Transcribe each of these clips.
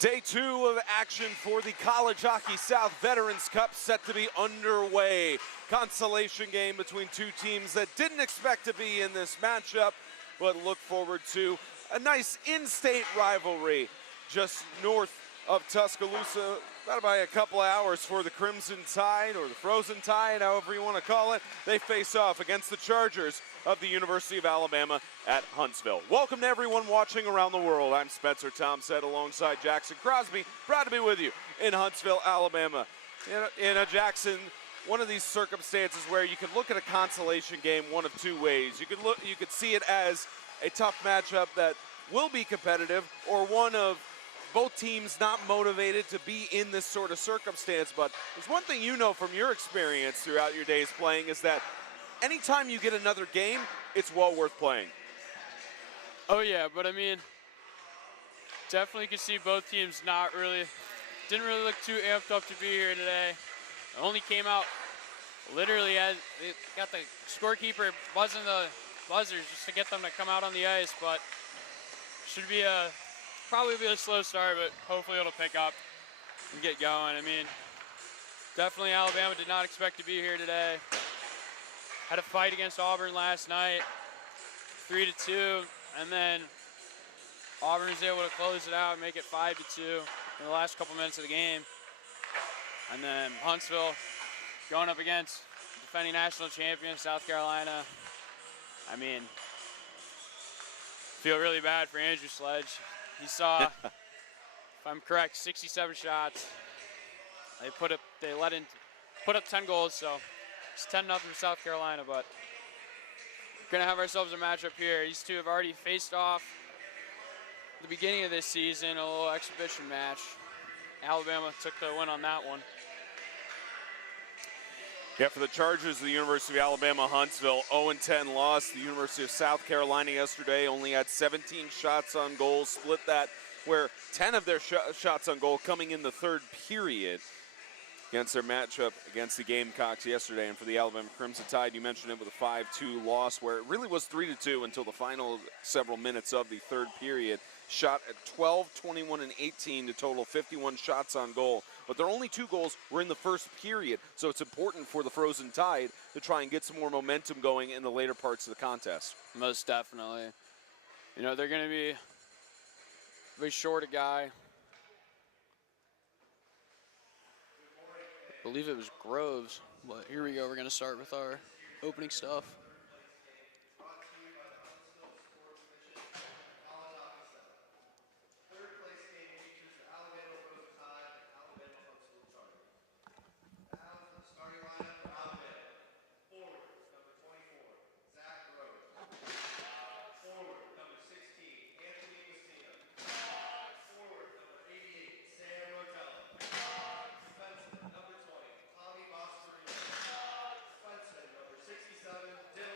Day 2 of action for the College Hockey South Veterans Cup set to be underway. Consolation game between two teams that didn't expect to be in this matchup, but look forward to a nice in-state rivalry just north of Tuscaloosa, about by a couple of hours for the Crimson Tide, or the Frozen Tide, however you want to call it. They face off against the Chargers of the University of Alabama at Huntsville. Welcome to everyone watching around the world. I'm Spencer Tomset alongside Jackson Crosby. Proud to be with you in Huntsville, Alabama. In a Jackson, one of these circumstances where you can look at a consolation game one of two ways. You could see it as a tough matchup that will be competitive, or one of both teams not motivated to be in this sort of circumstance. But there's one thing you know from your experience throughout your days playing, is that anytime you get another game, it's well worth playing. Oh yeah, but I mean, definitely could see both teams didn't really look too amped up to be here today. Only came out literally as they got the scorekeeper buzzing the buzzers just to get them to come out on the ice, but should be probably be a slow start, but hopefully it'll pick up and get going. I mean, definitely Alabama did not expect to be here today. Had a fight against Auburn last night, 3-2, and then Auburn was able to close it out and make it 5-2 in the last couple minutes of the game. And then Huntsville going up against defending national champion South Carolina. I mean, feel really bad for Andrew Sledge. He saw, if I'm correct, 67 shots. They put up 10 goals, so it's 10-0 for South Carolina, but we're gonna have ourselves a matchup here. These two have already faced off at the beginning of this season, a little exhibition match. Alabama took the win on that one. Yeah, for the Chargers of the University of Alabama-Huntsville, 0-10 loss. The University of South Carolina yesterday only had 17 shots on goal, split that, where 10 of their shots on goal coming in the third period against their matchup against the Gamecocks yesterday. And for the Alabama Crimson Tide, you mentioned it with a 5-2 loss, where it really was 3-2 until the final several minutes of the third period. Shot at 12, 21, and 18 to total 51 shots on goal. But their only 2 goals were in the first period, so it's important for the Frozen Tide to try and get some more momentum going in the later parts of the contest. Most definitely. You know, they're going to be short a guy. I believe it was Groves, but here we go. We're going to start with our opening stuff. Starting lineup for Alabama. Forward, number 24, Zach Rose. Forward, number 16, Anthony Messina. Forward, number 88, Sam Rotella. Defenseman, number 20, Tommy Boscarino. Defenseman, number 67, Dylan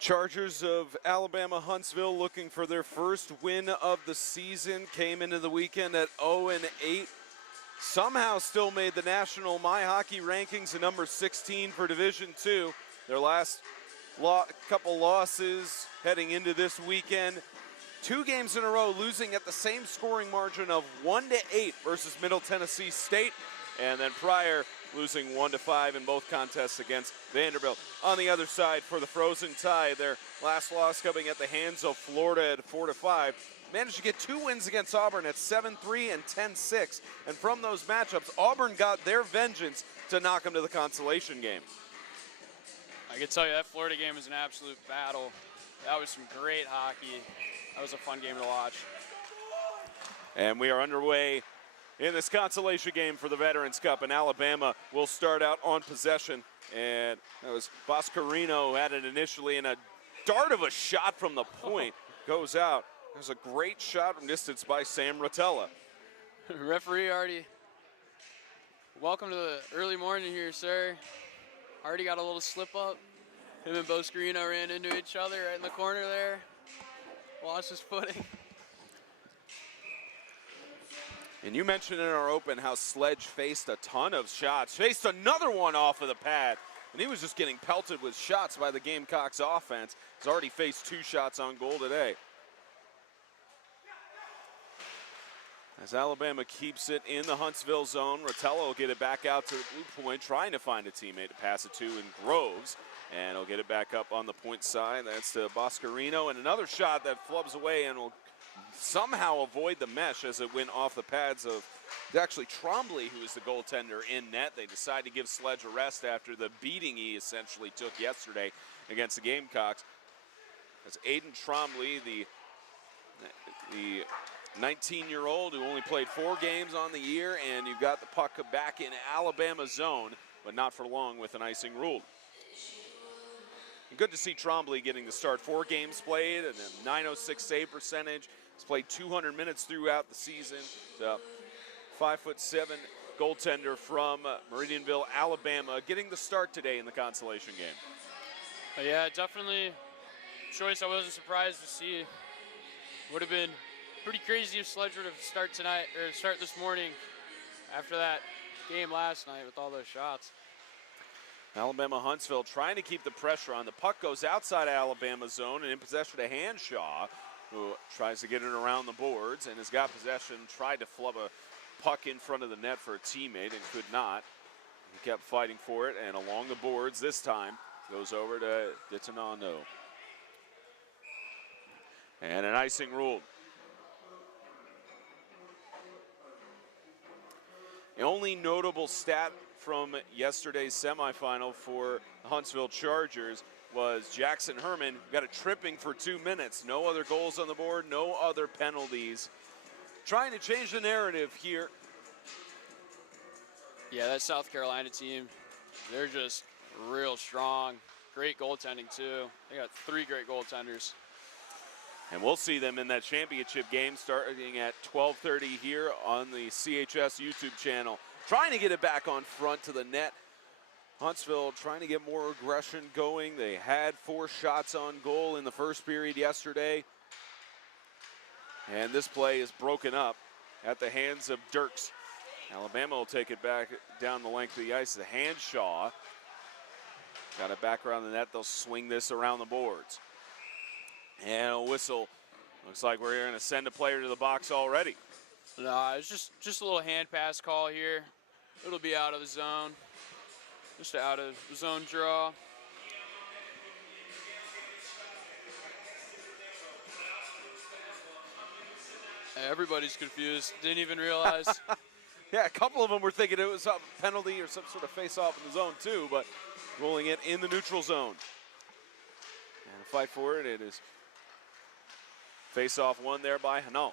Chargers of Alabama-Huntsville looking for their first win of the season. Came into the weekend at 0-8. Somehow still made the national My Hockey rankings at number 16 for Division II. Their last couple losses heading into this weekend. 2 games in a row losing at the same scoring margin of 1-8 versus Middle Tennessee State. And then prior, losing 1-5 in both contests against Vanderbilt. On the other side for the Frozen Tide, their last loss coming at the hands of Florida at 4-5. Managed to get 2 wins against Auburn at 7-3 and 10-6. And from those matchups, Auburn got their vengeance to knock them to the consolation game. I can tell you that Florida game was an absolute battle. That was some great hockey. That was a fun game to watch. And we are underway in this consolation game for the Veterans Cup, and Alabama will start out on possession. And that was Boscarino who had it initially, and a dart of a shot from the point goes out. There's a great shot from distance by Sam Rotella. Referee already, welcome to the early morning here, sir. Already got a little slip up. Him and Boscarino ran into each other right in the corner there. Lost his footing. And you mentioned in our open how Sledge faced a ton of shots, faced another one off of the pad, and he was just getting pelted with shots by the Gamecocks offense. He's already faced 2 shots on goal today. As Alabama keeps it in the Huntsville zone, Rotella will get it back out to the blue point, trying to find a teammate to pass it to in Groves. And he'll get it back up on the point side. That's to Boscarino, and another shot that flubs away and will somehow avoid the mesh as it went off the pads of actually Trombley, who is the goaltender in net. They decide to give Sledge a rest after the beating he essentially took yesterday against the Gamecocks. That's Aiden Trombley, the 19-year-old who only played 4 games on the year, and you've got the puck back in Alabama zone, but not for long with an icing ruled. Good to see Trombley getting the start. 4 games played and a .906 save percentage. He's played 200 minutes throughout the season. The 5'7" goaltender from Meridianville, Alabama, getting the start today in the consolation game. Yeah, definitely a choice I wasn't surprised to see. Would have been pretty crazy if Sledge would have start this morning after that game last night with all those shots. Alabama-Huntsville trying to keep the pressure on. The puck goes outside of Alabama zone and in possession of Hanshaw, who tries to get it around the boards and has got possession, tried to flub a puck in front of the net for a teammate and could not. He kept fighting for it, and along the boards this time goes over to Ditanano. And an icing ruled. The only notable stat from yesterday's semifinal for the Huntsville Chargers was Jackson Herman got a tripping for 2 minutes. No other goals on the board, no other penalties. Trying to change the narrative here. Yeah, that South Carolina team, they're just real strong. Great goaltending too. They got 3 great goaltenders. And we'll see them in that championship game starting at 12:30 here on the CHS YouTube channel. Trying to get it back on front to the net. Huntsville trying to get more aggression going. They had 4 shots on goal in the first period yesterday. And this play is broken up at the hands of Dirks. Alabama will take it back down the length of the ice. The Hanshaw got it back around the net. They'll swing this around the boards. And a whistle. Looks like we're going to send a player to the box already. No, it's just a little hand pass call here. It'll be out of the zone. Just out of the zone draw. Everybody's confused. Didn't even realize. Yeah, a couple of them were thinking it was a penalty or some sort of face-off in the zone too, but rolling it in the neutral zone. And a fight for it. It is face-off won there by Hanal.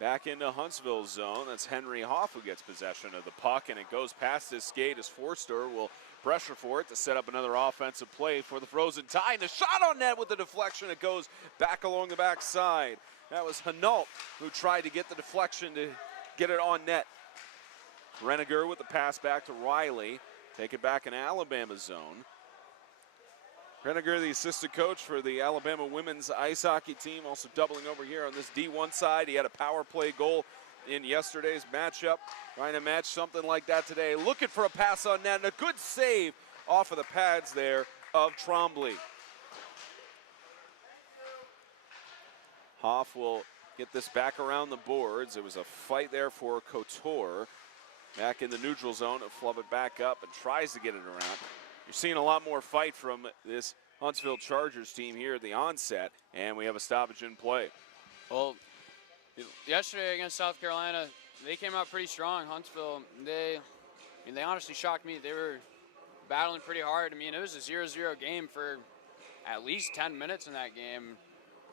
Back into Huntsville's zone. That's Henry Hoff who gets possession of the puck, and it goes past his skate as Forster will pressure for it to set up another offensive play for the Frozen Tide. And a shot on net with the deflection. It goes back along the backside. That was Hanault who tried to get the deflection to get it on net. Reniger with the pass back to Riley. Take it back in Alabama zone. Reniger, the assistant coach for the Alabama women's ice hockey team, also doubling over here on this D1 side. He had a power play goal in yesterday's matchup, trying to match something like that today. Looking for a pass on net and a good save off of the pads there of Trombley. Hoff will get this back around the boards. It was a fight there for Couture. Back in the neutral zone, to flub it back up and tries to get it around. You're seeing a lot more fight from this Huntsville Chargers team here at the onset, and we have a stoppage in play. Well, yesterday against South Carolina, they came out pretty strong. Huntsville, they honestly shocked me. They were battling pretty hard. I mean, it was a 0-0 game for at least 10 minutes in that game,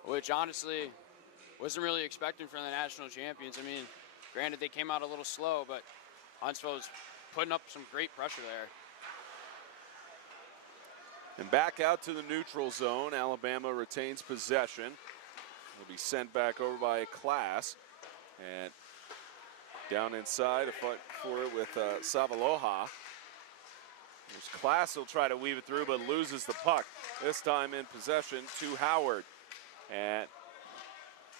which honestly wasn't really expecting from the national champions. I mean, granted, they came out a little slow, but Huntsville was putting up some great pressure there. And back out to the neutral zone. Alabama retains possession. Will be sent back over by Class. And down inside, a fight for it with Savaloha. There's Class, he'll try to weave it through, but loses the puck. This time in possession to Howard. And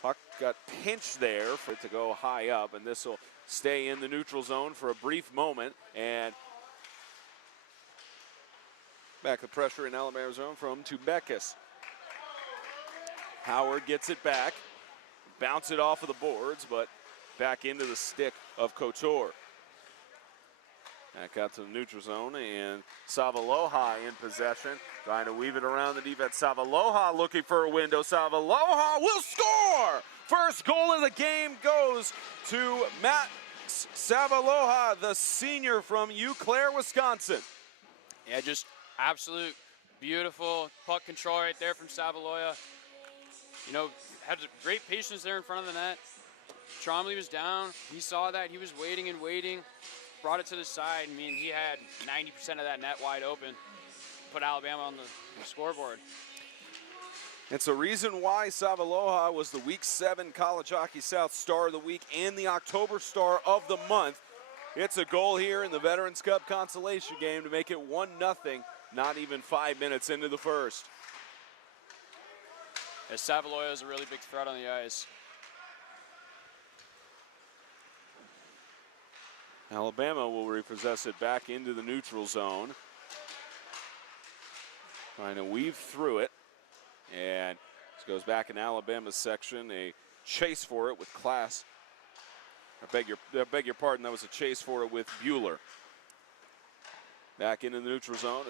puck got pinched there for it to go high up, and this will stay in the neutral zone for a brief moment. And back the pressure in Alabama zone from Tubekis. Howard gets it back, bounce it off of the boards, but back into the stick of Couture. Back out to the neutral zone, and Savaloha in possession, trying to weave it around the defense. Savaloha looking for a window. Savaloha will score! First goal of the game goes to Max Savaloha, the senior from Eau Claire, Wisconsin. Yeah, just absolute beautiful puck control right there from Savaloha. You know, had great patience there in front of the net. Trombley was down. He saw that. He was waiting and waiting. Brought it to the side. I mean, he had 90% of that net wide open. Put Alabama on the scoreboard. It's a reason why Savaloha was the Week 7 College Hockey South Star of the Week and the October Star of the Month. It's a goal here in the Veterans Cup consolation game to make it 1-0, not even 5 minutes into the first. As Savaloha is a really big threat on the ice. Alabama will repossess it back into the neutral zone. Trying to weave through it. And this goes back in Alabama's section. A chase for it with Class. I beg your pardon, that was a chase for it with Bueller. Back into the neutral zone.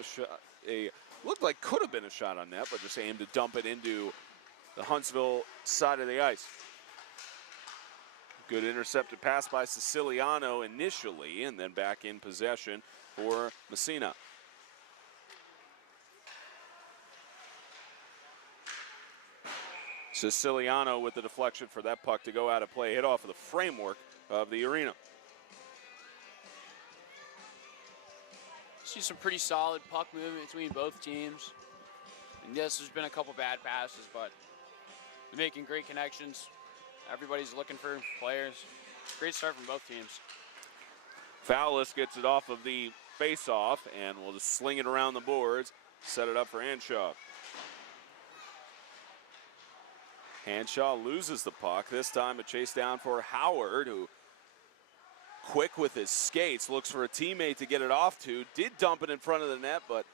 Looked like could have been a shot on net, but just aimed to dump it into the Huntsville side of the ice. Good intercepted pass by Siciliano initially, and then back in possession for Messina. Siciliano with the deflection for that puck to go out of play, hit off of the framework of the arena. See some pretty solid puck movement between both teams. And yes, there's been a couple bad passes, but they're making great connections. Everybody's looking for players. Great start from both teams. Fowlis gets it off of the face-off, and we'll just sling it around the boards, set it up for Hanshaw. Hanshaw loses the puck. This time a chase down for Howard, who quick with his skates, looks for a teammate to get it off to. Did dump it in front of the net, but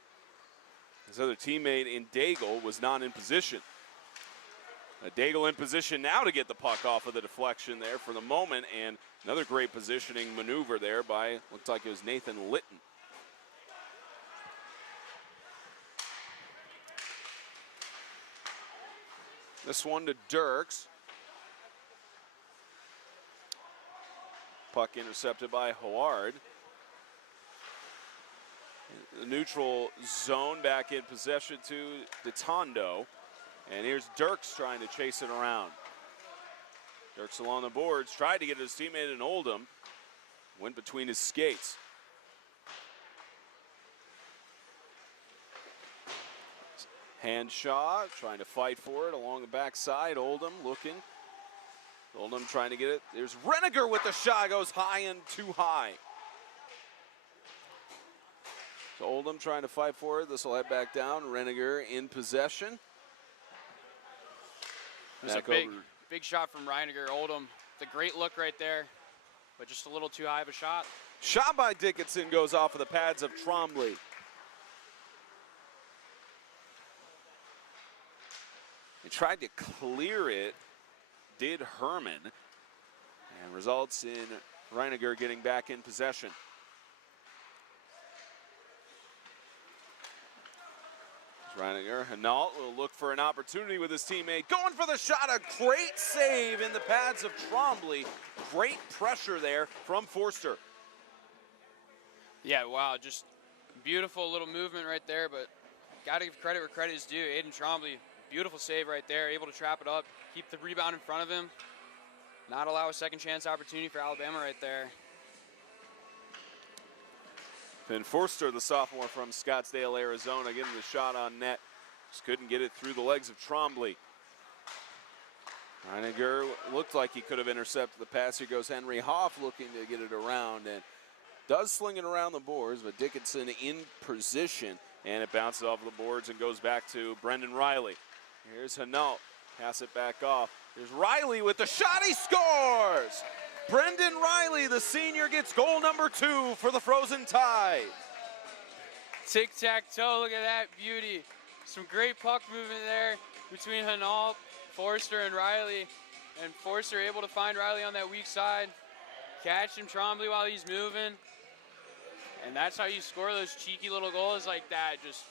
his other teammate in Daigle was not in position. Daigle in position now to get the puck off of the deflection there for the moment, and another great positioning maneuver there by, looks like it was Nathan Litton. This one to Dirks. Puck intercepted by Howard. The neutral zone back in possession to DeTondo. And here's Dirks trying to chase it around. Dirks along the boards, tried to get his teammate in Oldham. Went between his skates. Hanshaw trying to fight for it along the backside. Oldham looking. Oldham trying to get it. There's Reniger with the shot, goes high and too high. So Oldham trying to fight for it. This will head back down. Reniger in possession. It was a big shot from Reiniger. Oldham, the great look right there, but just a little too high of a shot. Shot by Dickinson goes off of the pads of Trombley. He tried to clear it, did Herman, and results in Reiniger getting back in possession. Reiniger, Hinault will look for an opportunity with his teammate. Going for the shot, a great save in the pads of Trombley. Great pressure there from Forster. Yeah, wow, just beautiful little movement right there, but got to give credit where credit is due. Aiden Trombley, beautiful save right there, able to trap it up, keep the rebound in front of him, not allow a second chance opportunity for Alabama right there. Finn Forster, the sophomore from Scottsdale, Arizona, getting the shot on net. Just couldn't get it through the legs of Trombley. Reiniger looked like he could have intercepted the pass. Here goes Henry Hoff looking to get it around and does sling it around the boards, but Dickinson in position, and it bounces off the boards and goes back to Brendan Riley. Here's Hinault, pass it back off. There's Riley with the shot, he scores! Brendan Riley, the senior, gets goal number 2 for the Frozen Tide. Tic-tac-toe, look at that beauty. Some great puck movement there between Hinault, Forster, and Riley. And Forster able to find Riley on that weak side, catch him Trombley while he's moving. And that's how you score those cheeky little goals like that. Just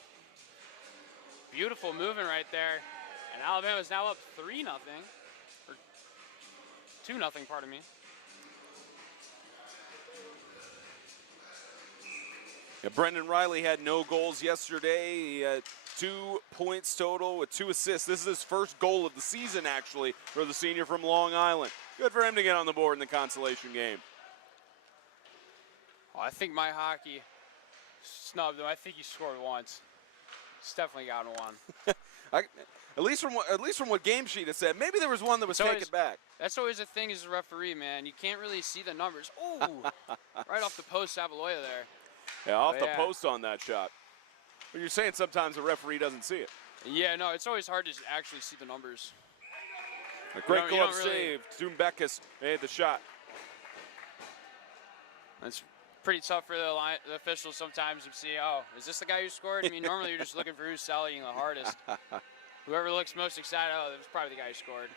beautiful movement right there. And Alabama's now up 3-0, or 2-0, pardon me. Yeah, Brendan Riley had no goals yesterday. He had 2 points total with 2 assists. This is his first goal of the season, actually, for the senior from Long Island. Good for him to get on the board in the consolation game. Oh, I think my hockey snubbed him. I think he scored once. He's definitely gotten one. At least from what game sheet it said, maybe there was one that was taken back. That's always the thing as a referee, man. You can't really see the numbers. Oh, right off the post, Savaloya there. Yeah, off the post on that shot. But you're saying sometimes the referee doesn't see it. Yeah, no, it's always hard to actually see the numbers. A great glove save. Zumbeckis made the shot. That's pretty tough for the officials sometimes to see, oh, is this the guy who scored? I mean, normally you're just looking for who's selling the hardest. Whoever looks most excited, oh, that was probably the guy who scored.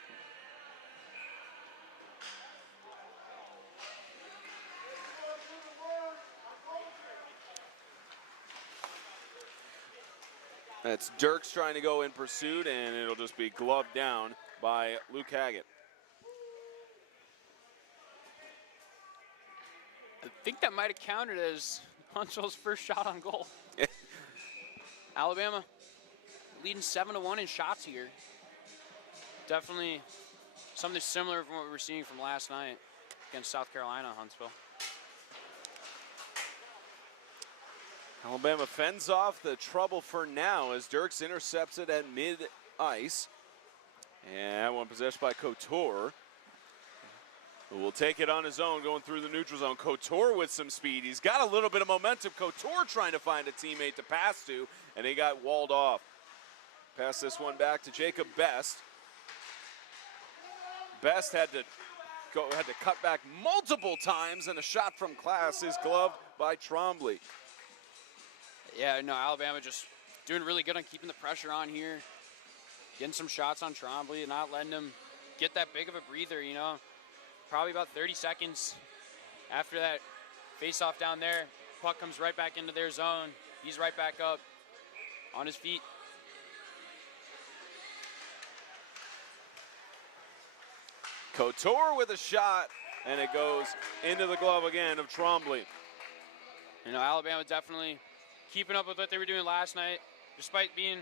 That's Dirks trying to go in pursuit, and it'll just be gloved down by Luke Haggett. I think that might have counted as Huntsville's first shot on goal. Alabama leading 7-1 in shots here. Definitely something similar from what we were seeing from last night against South Carolina, Huntsville. Alabama fends off the trouble for now as Dirks intercepts it at mid-ice. And that one possessed by Couture, who will take it on his own going through the neutral zone. Couture with some speed. He's got a little bit of momentum. Couture trying to find a teammate to pass to, and he got walled off. Pass this one back to Jacob Best. Best had to cut back multiple times, and a shot from Class is gloved by Trombley. Yeah, no, Alabama just doing really good on keeping the pressure on here. Getting some shots on Trombley and not letting him get that big of a breather, you know. Probably about 30 seconds after that face-off down there. Puck comes right back into their zone. He's right back up on his feet. Couture with a shot, and it goes into the glove again of Trombley. You know, Alabama definitely keeping up with what they were doing last night. Despite being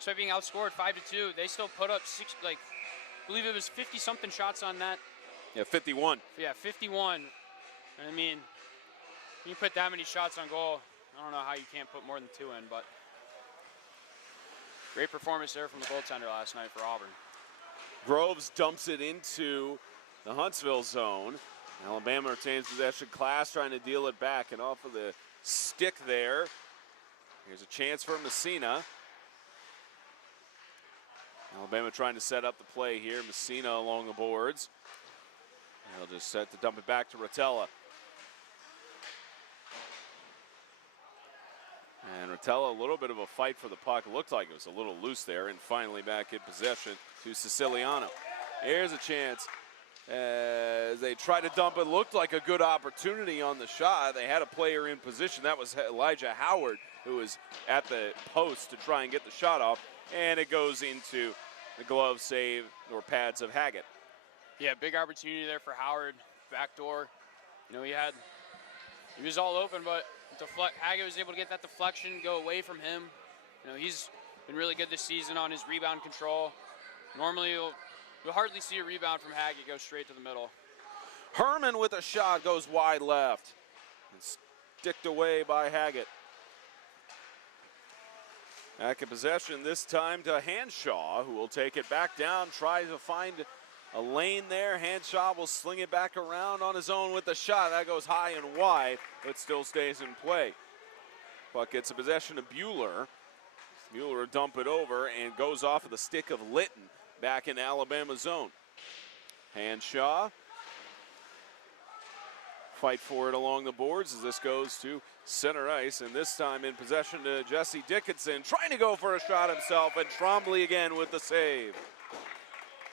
outscored 5-2, they still put up I believe it was 50-something shots on that. Yeah, 51. Yeah, 51. And I mean, you put that many shots on goal, I don't know how you can't put more than 2 in, but great performance there from the goaltender last night for Auburn. Groves dumps it into the Huntsville zone. Alabama retains possession. Class trying to deal it back, and off of the stick there Here's a chance for Messina. Alabama trying to set up the play here. Messina along the boards. They'll just set to dump it back to Rotella. And Rotella, a little bit of a fight for the puck. It looked like it was a little loose there, and finally back in possession to Siciliano. Here's a chance. As they try to dump it, looked like a good opportunity on the shot. They had a player in position. That was Elijah Howard, who was at the post to try and get the shot off. And it goes into the glove save or pads of Haggett. Yeah, big opportunity there for Howard. Backdoor. You know, he was all open, but Haggett was able to get that deflection, go away from him. You know, he's been really good this season on his rebound control. Normally, you'll hardly see a rebound from Haggett go straight to the middle. Herman with a shot goes wide left. And sticked away by Haggett. Back in possession this time to Hanshaw, who will take it back down, try to find a lane there. Hanshaw will sling it back around on his own with the shot. That goes high and wide, but still stays in play. Puck gets a possession of Bueller. Bueller will dump it over and goes off of the stick of Litton back in Alabama zone. Hanshaw. Fight for it along the boards as this goes to center ice, and this time in possession to Jesse Dickinson, trying to go for a shot himself, and Trombley again with the save.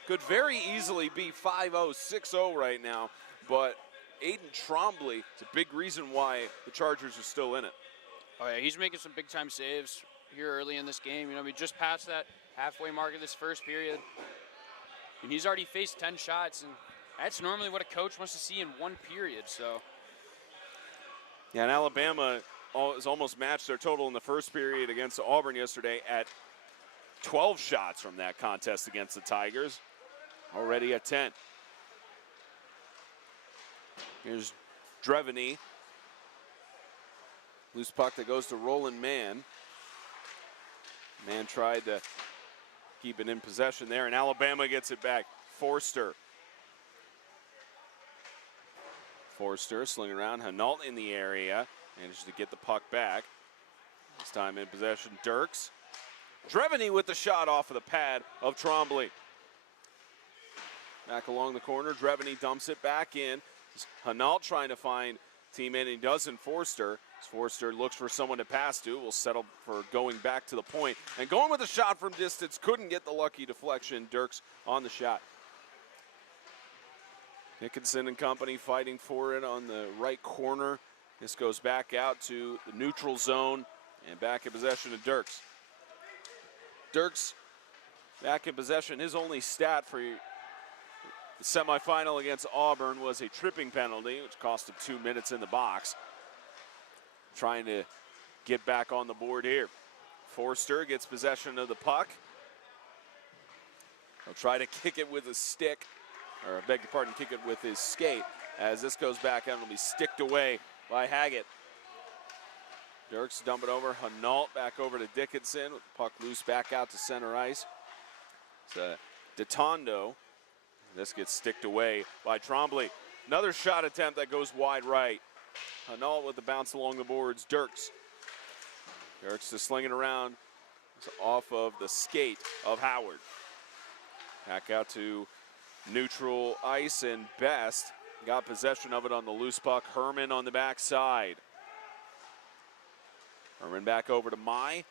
Could very easily be 5-0, 6-0 right now, but Aiden Trombley is a big reason why the Chargers are still in it. Oh yeah, he's making some big-time saves here early in this game. You know, we just passed that halfway mark of this first period, and he's already faced 10 shots, and that's normally what a coach wants to see in one period, so. Yeah, and Alabama has almost matched their total in the first period against Auburn yesterday at 12 shots from that contest against the Tigers, already at 10. Here's Dreveny. Loose puck that goes to Roland Mann. Mann tried to keep it in possession there, and Alabama gets it back. Forster slinging around. Hanault in the area. Manages to get the puck back. This time in possession, Dirks. Dreveny with the shot off of the pad of Trombley. Back along the corner, Dreveny dumps it back in. Hanault trying to find teammate, and he doesn't. Forster. As Forster looks for someone to pass to. Will settle for going back to the point. And going with a shot from distance. Couldn't get the lucky deflection. Dirks on the shot. Dickinson and company fighting for it on the right corner. This goes back out to the neutral zone and back in possession of Dirks. Dirks back in possession. His only stat for the semifinal against Auburn was a tripping penalty, which cost him 2 minutes in the box. Trying to get back on the board here. Forster gets possession of the puck. He'll try to kick it with a stick. Or I beg your pardon, kick it with his skate as this goes back out and will be sticked away by Haggett. Dirks dump it over. Hanault back over to Dickinson. With the puck loose back out to center ice. It's Detondo. This gets sticked away by Trombley. Another shot attempt that goes wide right. Hanault with the bounce along the boards. Dirks just slinging around. It's off of the skate of Howard. Back out to neutral ice, and Best got possession of it on the loose puck. Herman on the backside. Herman back over to Mai.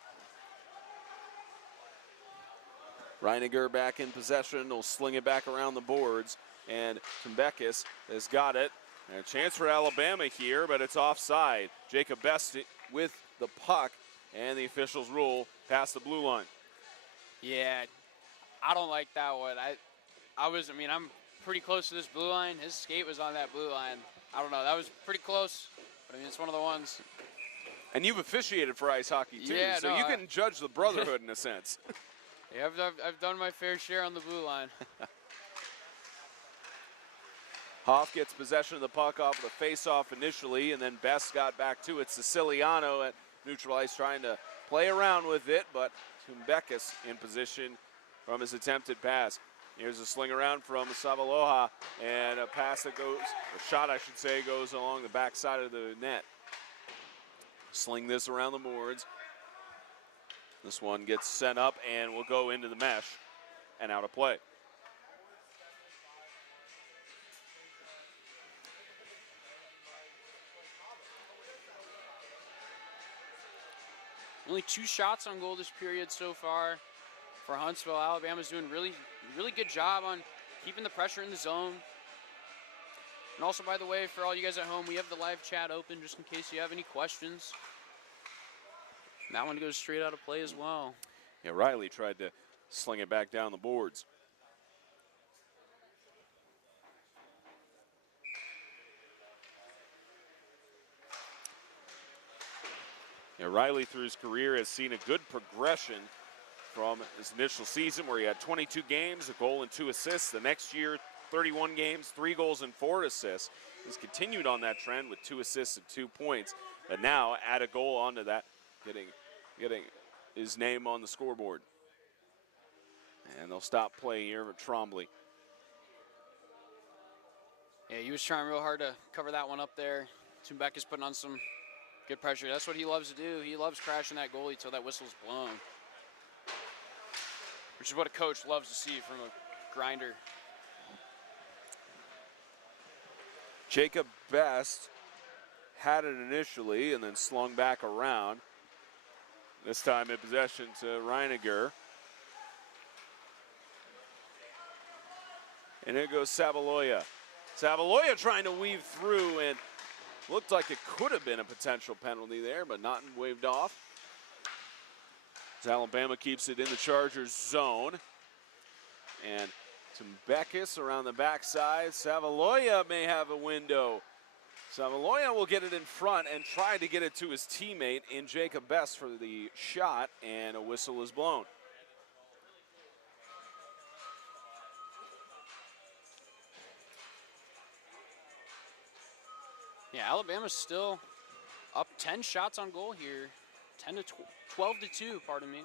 Reiniger back in possession. Will sling it back around the boards, and Tembekis has got it. And a chance for Alabama here, but it's offside. Jacob Best with the puck, and the officials rule past the blue line. Yeah, I don't like that one. I'm pretty close to this blue line. His skate was on that blue line. I don't know. That was pretty close. But I mean, it's one of the ones. And you've officiated for ice hockey too, Yeah, so no, you can judge the brotherhood in a sense. Yeah, I've done my fair share on the blue line. Hoff gets possession of the puck off of the face-off initially, and then Best got back to it. Siciliano at neutral ice trying to play around with it, but Tembekis in position from his attempted pass. Here's a sling around from Savaloha, and a pass that goes, a shot I should say, goes along the backside of the net. Sling this around the boards. This one gets sent up and will go into the mesh and out of play. Only 2 shots on goal this period so far for Huntsville. Alabama's doing really good job on keeping the pressure in the zone. And also, by the way, for all you guys at home, we have the live chat open just in case you have any questions. And that one goes straight out of play as well. Yeah, Riley tried to sling it back down the boards. Yeah, Riley, through his career, has seen a good progression from his initial season where he had 22 games, a goal and 2 assists. The next year, 31 games, 3 goals and 4 assists. He's continued on that trend with 2 assists and 2 points. But now add a goal onto that, getting his name on the scoreboard. And they'll stop play here at Trombley. Yeah, he was trying real hard to cover that one up there. Tumbeck is putting on some good pressure. That's what he loves to do. He loves crashing that goalie until that whistle's blown. Which is what a coach loves to see from a grinder. Jacob Best had it initially and then slung back around. This time in possession to Reiniger. And here goes Savaloya. Savaloya trying to weave through, and looked like it could have been a potential penalty there, but not waved off. As Alabama keeps it in the Chargers zone. And Tumbeckis around the backside. Savaloya may have a window. Savaloya will get it in front and try to get it to his teammate in Jacob Best for the shot, and a whistle is blown. Yeah, Alabama's still up 10 shots on goal here. 12 to 2, pardon me.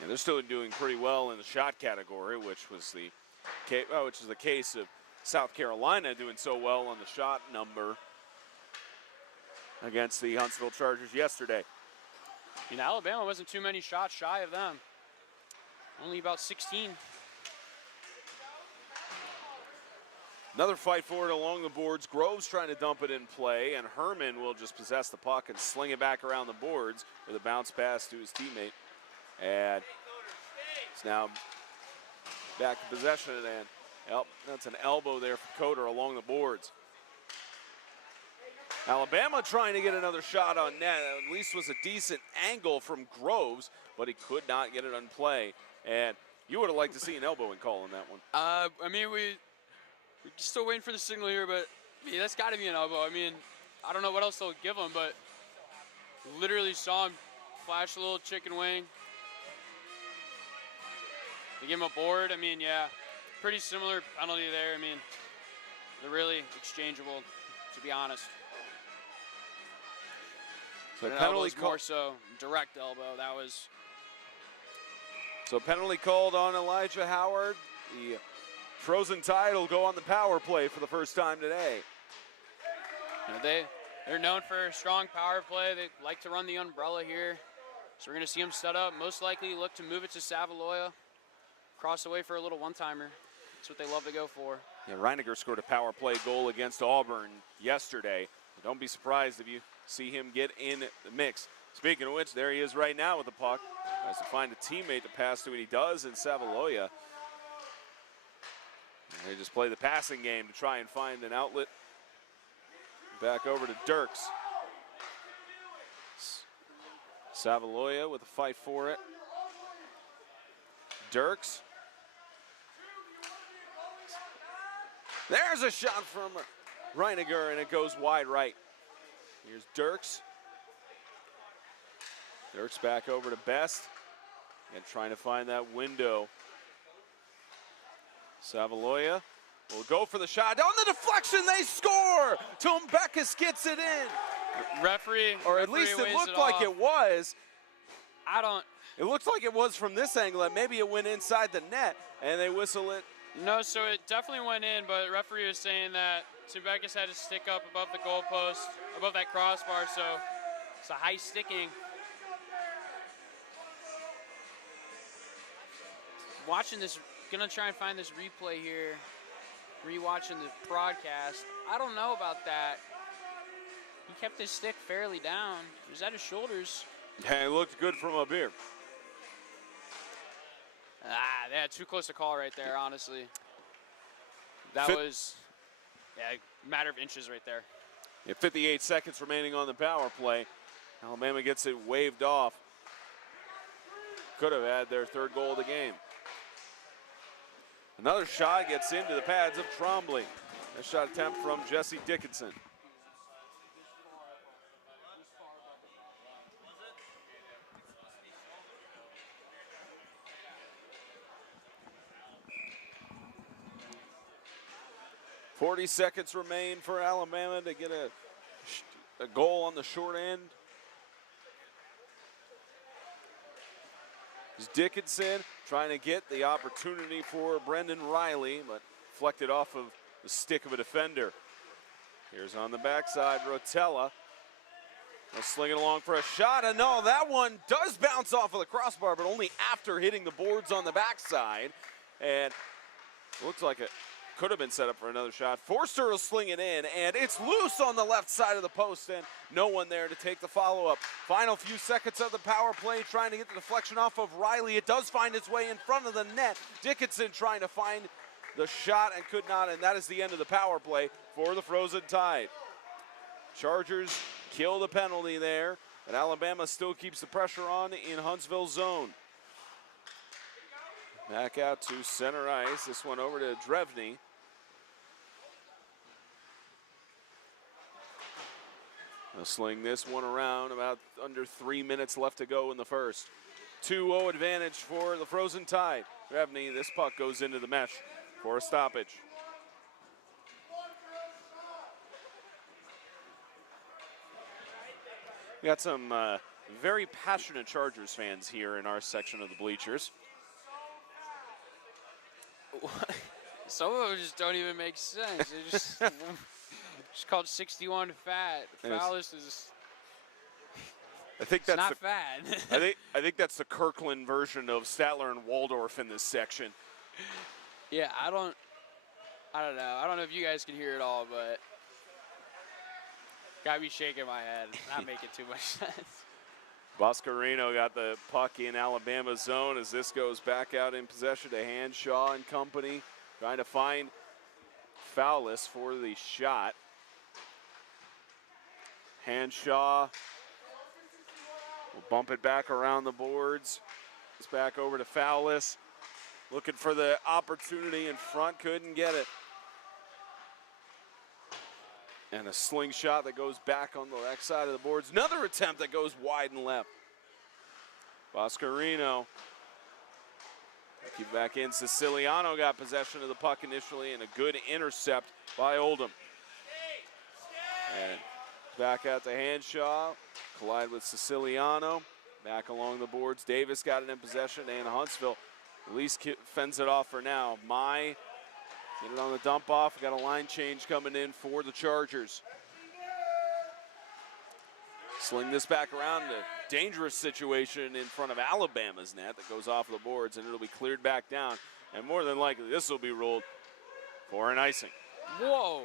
And they're still doing pretty well in the shot category, which is the case of South Carolina doing so well on the shot number against the Huntsville Chargers yesterday. You know, Alabama wasn't too many shots shy of them. Only about 16. Another fight for it along the boards. Groves trying to dump it in play, and Herman will just possess the puck and sling it back around the boards with a bounce pass to his teammate. And it's now back in possession, and that's an elbow there for Coder along the boards. Alabama trying to get another shot on net. At least was a decent angle from Groves, but he could not get it on play. And you would have liked to see an elbowing call on that one. I mean, we're still waiting for the signal here, but I mean, that's got to be an elbow. I mean, I don't know what else they'll give him, but literally saw him flash a little chicken wing. They give him a board. I mean, yeah, pretty similar penalty there. I mean, they're really exchangeable, to be honest. So But penalty call, more so direct elbow. That was. So penalty called on Elijah Howard. The Frozen Tide will go on the power play for the first time today. You know, they're known for a strong power play. They like to run the umbrella here. So we're going to see them set up. Most likely look to move it to Savaloya. Cross away for a little one-timer. That's what they love to go for. Yeah, Reiniger scored a power play goal against Auburn yesterday. Don't be surprised if you see him get in the mix. Speaking of which, there he is right now with the puck. Tries to find a teammate to pass to, and he does in Savaloya. They just play the passing game to try and find an outlet. Back over to Dirks. Savaloya with a fight for it. Dirks. There's a shot from Reiniger, and it goes wide right. Here's Dirks. Dirks back over to Best. And trying to find that window. Savaloya will go for the shot. On the deflection, they score! Tumbeckis gets it in. Referee. Or at least it looked like it was. I don't. It looked like it was from this angle, and maybe it went inside the net, and they whistle it No, so it definitely went in, but the referee was saying that Tubekis had to stick up above the goalpost, above that crossbar, so it's a high sticking. Watching this, gonna try and find this replay here, rewatching the broadcast. I don't know about that. He kept his stick fairly down. It was at his shoulders. Yeah, it looked good from up here. Yeah, too close to call right there, honestly. That was, yeah, a matter of inches right there. Yeah, 58 seconds remaining on the power play. Alabama gets it waved off. Could have had their third goal of the game. Another shot gets into the pads of Trombley. A shot attempt from Jesse Dickinson. .40 seconds remain for Alabama to get a goal on the short end. It's Dickinson trying to get the opportunity for Brendan Riley, but deflected off of the stick of a defender. Here's on the backside, Rotella. Sling it along for a shot, and no, that one does bounce off of the crossbar, but only after hitting the boards on the backside. And looks like it could have been set up for another shot. Forster will sling it in, and it's loose on the left side of the post, and no one there to take the follow-up. Final few seconds of the power play, trying to get the deflection off of Riley. It does find its way in front of the net. Dickinson trying to find the shot and could not, and that is the end of the power play for the Frozen Tide. Chargers kill the penalty there, but Alabama still keeps the pressure on in Huntsville's zone. Back out to center ice. This one over to Drevny. They'll sling this one around. About under 3 minutes left to go in the first. 2-0 advantage for the Frozen Tide. Drevny, this puck goes into the mesh for a stoppage. We got some very passionate Chargers fans here in our section of the bleachers. Some of them just don't even make sense. They just called 61 fat. Phallus is. I think that's not fat. I think that's the Kirkland version of Statler and Waldorf in this section. Yeah, I don't know. I don't know if you guys can hear it all, but got me shaking my head. Not making too much sense. Boscarino got the puck in Alabama zone as this goes back out in possession to Hanshaw and company. Trying to find Phallus for the shot. Hanshaw will bump it back around the boards. It's back over to Phallus. Looking for the opportunity in front, couldn't get it. And a slingshot that goes back on the back side of the boards. Another attempt that goes wide and left. Boscarino. Keep back in. Siciliano got possession of the puck initially, and a good intercept by Oldham. And back out to Hanshaw. Collide with Siciliano. Back along the boards. Davis got it in possession, and Huntsville at least fends it off for now. Mai get it on the dump off. Got a line change coming in for the Chargers. Sling this back around. A dangerous situation in front of Alabama's net that goes off the boards, and it'll be cleared back down. And more than likely, this will be ruled for an icing. Whoa.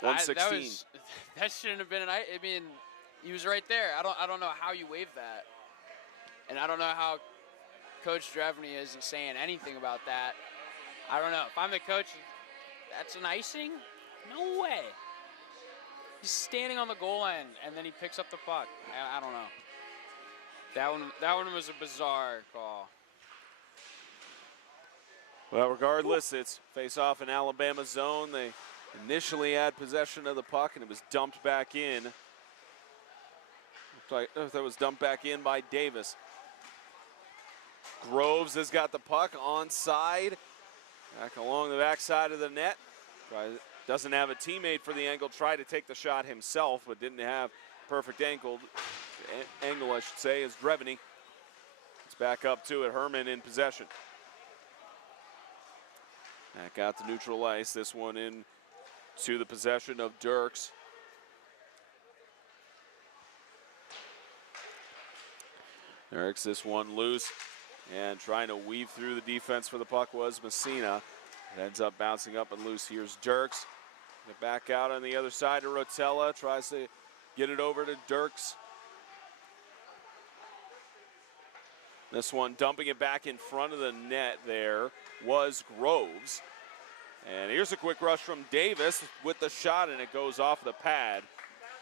116. That shouldn't have been an. I mean, he was right there. I don't know how you waved that, and I don't know how Coach Drevny isn't saying anything about that. I don't know. If I'm the coach, that's an icing? No way. He's standing on the goal end, and then he picks up the puck. I don't know. That one was a bizarre call. Well, regardless, it's face-off in Alabama zone. They initially had possession of the puck, and it was dumped back in. Looked like that was dumped back in by Davis. Groves has got the puck onside. Back along the backside of the net. Doesn't have a teammate for the angle. Tried to take the shot himself, but didn't have perfect angle, I should say, as Drevny It's back up to it. Herman in possession. Back out to neutral ice. This one in to the possession of Dirks. Dirks, this one loose. And trying to weave through the defense for the puck was Messina. It ends up bouncing up and loose. Here's Dirks. Get back out on the other side to Rotella. Tries to get it over to Dirks. This one dumping it back in front of the net there was Groves. And here's a quick rush from Davis with the shot, and it goes off the pad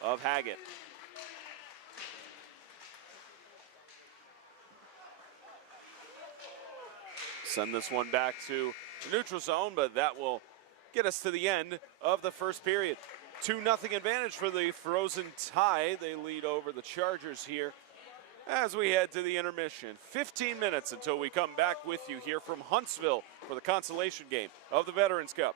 of Haggett. Send this one back to the neutral zone, but that will get us to the end of the first period. 2-0 advantage for the Frozen Tide. They lead over the Chargers here as we head to the intermission. 15 minutes until we come back with you here from Huntsville for the consolation game of the Veterans Cup.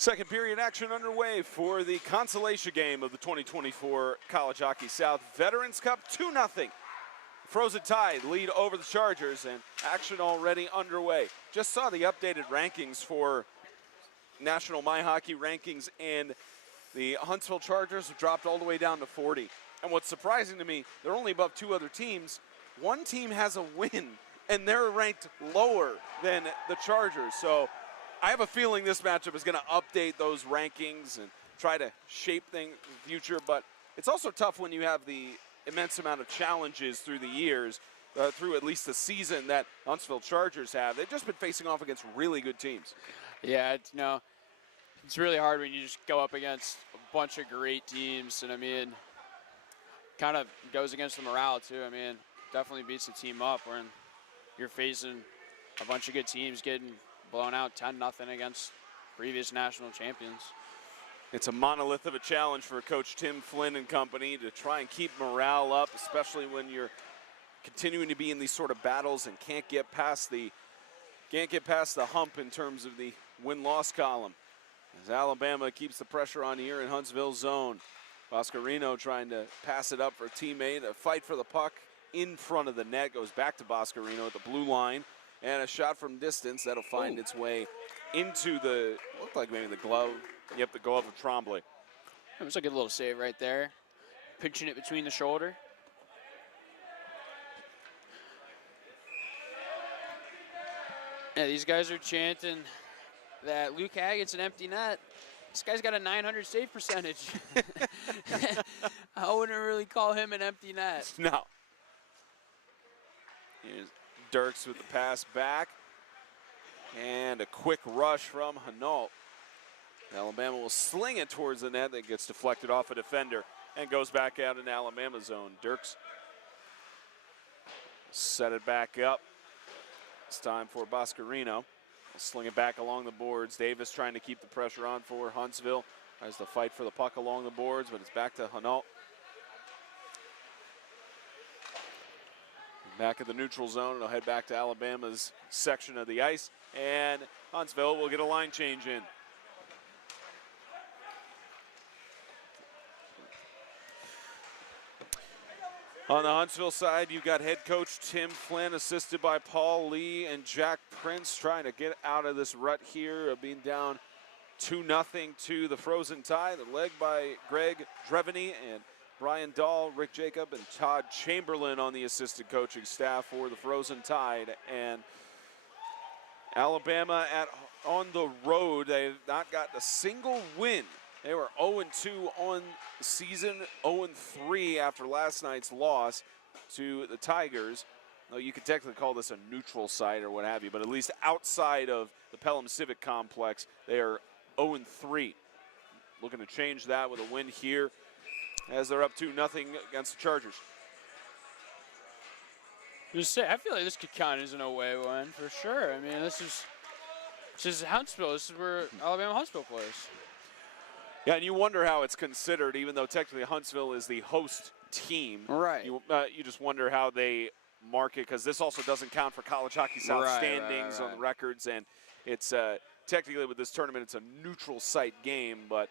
Second period action underway for the consolation game of the 2024 College Hockey South Veterans Cup. 2-0. Frozen Tide lead over the Chargers, and action already underway. Just saw the updated rankings for National My Hockey rankings, and the Huntsville Chargers have dropped all the way down to 40. And what's surprising to me, they're only above two other teams. One team has a win, and they're ranked lower than the Chargers. So I have a feeling this matchup is going to update those rankings and try to shape things in the future. But it's also tough when you have the immense amount of challenges through the years, through at least the season that Huntsville Chargers have. They've just been facing off against really good teams. Yeah, it's really hard when you just go up against a bunch of great teams. And, I mean, kind of goes against the morale, too. I mean, definitely beats the team up when you're facing a bunch of good teams getting blown out 10-0 against previous national champions. It's a monolith of a challenge for Coach Tim Flynn and company to try and keep morale up, especially when you're continuing to be in these sort of battles and can't get past the hump in terms of the win-loss column. As Alabama keeps the pressure on here in Huntsville's zone. Boscarino trying to pass it up for a teammate. A fight for the puck in front of the net. Goes back to Boscarino at the blue line. And a shot from distance that'll find its way into the, looked like maybe the glove. Yep, the glove of Trombley. It was a good little save right there. Pinching it between the shoulder. Yeah, these guys are chanting that Luke Haggett's an empty net. This guy's got a 900 save percentage. I wouldn't really call him an empty net. No. Here's Dirks with the pass back. And a quick rush from Hanault. Alabama will sling it towards the net. That gets deflected off a defender and goes back out in Alabama zone. Dirks set it back up. It's time for Boscarino. Sling it back along the boards. Davis trying to keep the pressure on for Huntsville. Tries to fight for the puck along the boards, but it's back to Hanault. Back at the neutral zone, it'll head back to Alabama's section of the ice, and Huntsville will get a line change in. On the Huntsville side, you've got head coach Tim Flynn, assisted by Paul Lee and Jack Prince, trying to get out of this rut here of being down 2-0 to the Frozen Tide. Led by Greg Dreveny and Brian Dahl, Rick Jacob, and Todd Chamberlain on the assistant coaching staff for the Frozen Tide. And Alabama on the road, they've not gotten a single win. They were 0-2 on the season, 0-3 after last night's loss to the Tigers. Well, you could technically call this a neutral site or what have you, but at least outside of the Pelham Civic Complex, they are 0-3. Looking to change that with a win here as they're up 2-0 against the Chargers. Just say, I feel like this could count as an away win for sure. I mean, this is Huntsville. This is where Alabama-Huntsville plays. Yeah, and you wonder how it's considered, even though technically Huntsville is the host team. Right. You just wonder how they mark it, because this also doesn't count for College Hockey South standings on the records, and it's technically with this tournament it's a neutral site game, but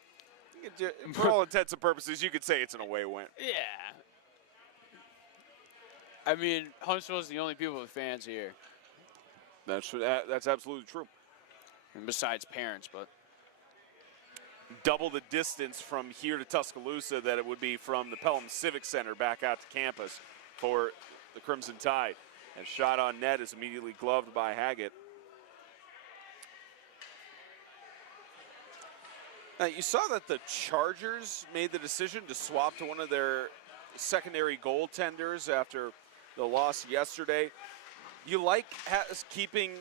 for all intents and purposes, you could say it's an away win. Yeah. I mean, Huntsville is the only people with fans here. That's absolutely true. And besides parents, but double the distance from here to Tuscaloosa that it would be from the Pelham Civic Center back out to campus for the Crimson Tide. And shot on net is immediately gloved by Haggett. Now, you saw that the Chargers made the decision to swap to one of their secondary goaltenders after the loss yesterday. You like keeping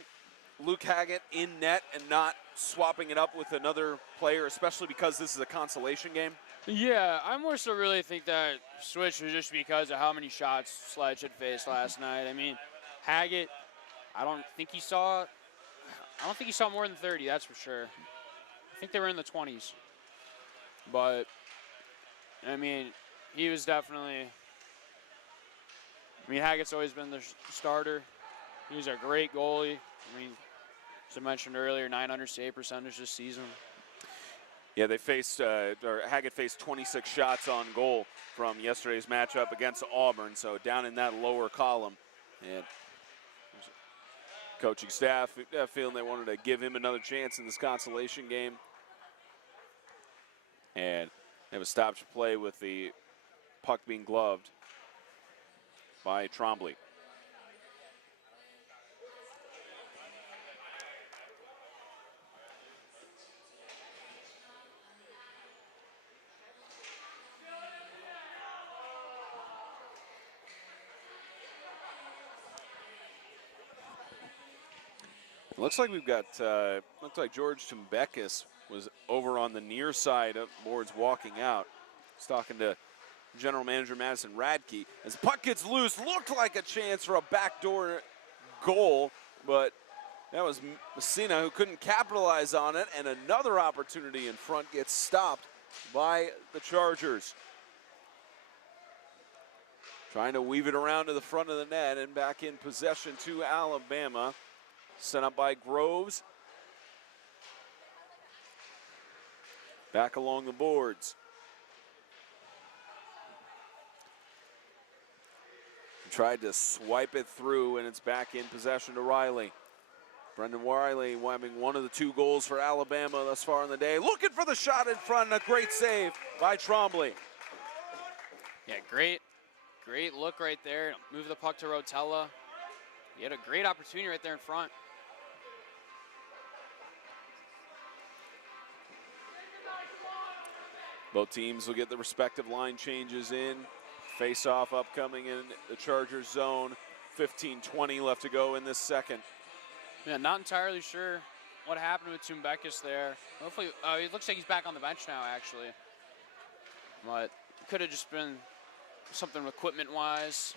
Luke Haggett in net and not swapping it up with another player, especially because this is a consolation game? yeah, I more so really think that switch was just because of how many shots Sledge had faced last night. I mean, Haggett, I don't think he saw more than 30, that's for sure. I think they were in the 20s. But, I mean, he was definitely, Haggett's always been the starter. He's a great goalie. I mean, as I mentioned earlier, 900 save percentage this season. Yeah, they faced, or Hackett faced 26 shots on goal from yesterday's matchup against Auburn, so down in that lower column. And coaching staff feeling they wanted to give him another chance in this consolation game. And they have a stoppage play with the puck being gloved by Trombley. It looks like we've got, looks like George Tumbekis was over on the near side of boards walking out. He's talking to General Manager Madison Radke. As the puck gets loose, looked like a chance for a backdoor goal, but that was Messina who couldn't capitalize on it, and another opportunity in front gets stopped by the Chargers. Trying to weave it around to the front of the net and back in possession to Alabama. Sent up by Groves. Back along the boards. Tried to swipe it through, and it's back in possession to Riley. Brendan Riley having one of the 2 goals for Alabama thus far in the day. Looking for the shot in front, and a great save by Trombley. Yeah, great look right there. Move the puck to Rotella. He had a great opportunity right there in front. Both teams will get the respective line changes in. Face-off upcoming in the Chargers zone. 15-20 left to go in this second. Yeah, not entirely sure what happened with Tumbekis there. Hopefully, it looks like he's back on the bench now, actually. But it could have just been something equipment-wise.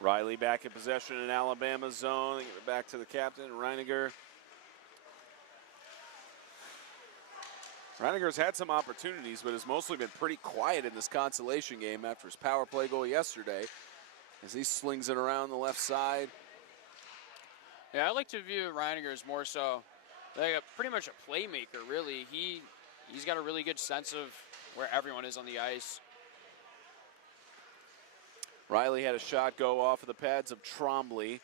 Riley back in possession in Alabama zone. They give it back to the captain, Reiniger. Reiniger's had some opportunities, but has mostly been pretty quiet in this consolation game after his power play goal yesterday, as he slings it around the left side. Yeah, I like to view Reiniger as more so like pretty much a playmaker, really. He's got a really good sense of where everyone is on the ice. Riley had a shot go off of the pads of Trombley.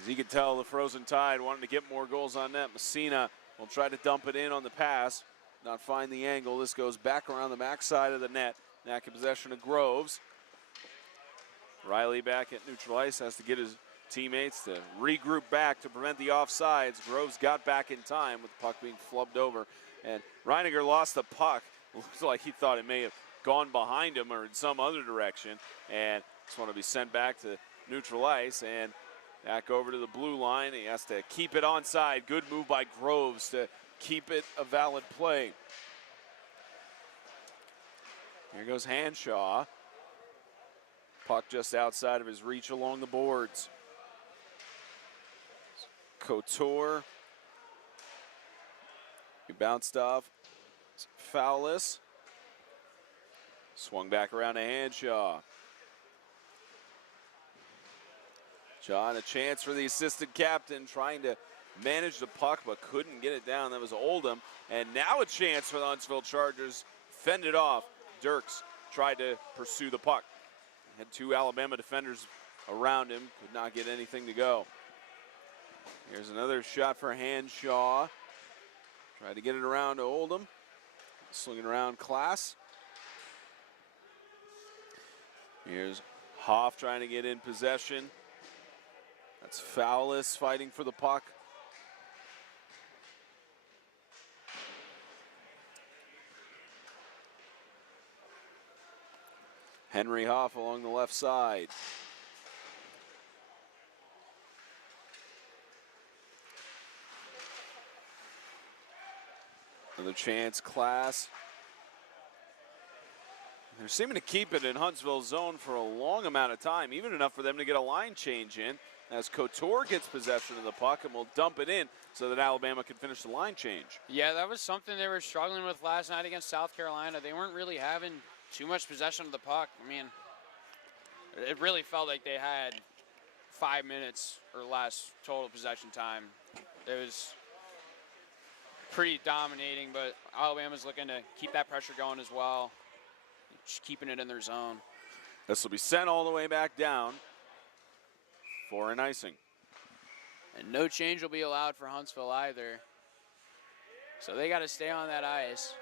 As you could tell, the Frozen Tide wanted to get more goals on net. Messina will try to dump it in on the pass, not find the angle. This goes back around the backside of the net. Back in possession of Groves. Riley back at neutral ice, has to get his teammates to regroup back to prevent the offsides. Groves got back in time with the puck being flubbed over, and Reiniger lost the puck. Looks like he thought it may have gone behind him or in some other direction, and just want to be sent back to neutral ice and back over to the blue line. He has to keep it onside. Good move by Groves to keep it a valid play. Here goes Hanshaw. Puck just outside of his reach along the boards. Couture. He bounced off. Fouless. Swung back around to Hanshaw. John, a chance for the assistant captain, trying to manage the puck but couldn't get it down. That was Oldham. And now a chance for the Huntsville Chargers. Fended off. Dirks tried to pursue the puck. Had 2 Alabama defenders around him. Could not get anything to go. Here's another shot for Hanshaw. Tried to get it around to Oldham. Slinging around Class. Here's Hoff trying to get in possession. That's Fowlis fighting for the puck. Henry Hoff along the left side. Another chance, Class. They're seeming to keep it in Huntsville's zone for a long amount of time, even enough for them to get a line change in, as Couture gets possession of the puck and will dump it in so that Alabama can finish the line change. Yeah, that was something they were struggling with last night against South Carolina. They weren't really having too much possession of the puck. I mean, it really felt like they had 5 minutes or less total possession time. It was pretty dominating, but Alabama's looking to keep that pressure going as well, just keeping it in their zone. This will be sent all the way back down for an icing. And no change will be allowed for Huntsville either. So they got to stay on that ice.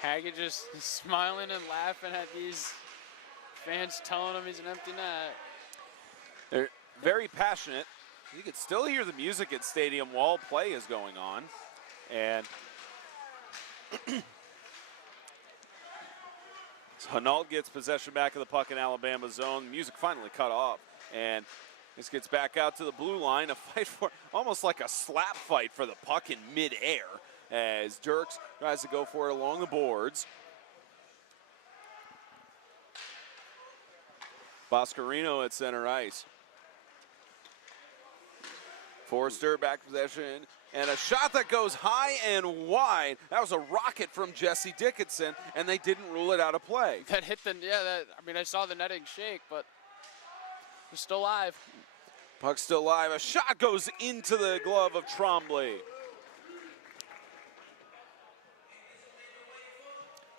Haggett just smiling and laughing at these fans telling him he's an empty net. They're very passionate. You can still hear the music at stadium while play is going on. And Hinault gets possession back of the puck in Alabama zone. The music finally cut off. And this gets back out to the blue line. A fight for, almost like a slap fight for the puck in midair, as Dirks tries to go for it along the boards. Boscarino at center ice. Forrester back possession, and a shot that goes high and wide. That was a rocket from Jesse Dickinson, and they didn't rule it out of play. That hit the, I mean, I saw the netting shake, but it's still live. Puck's still live. A shot goes into the glove of Trombley.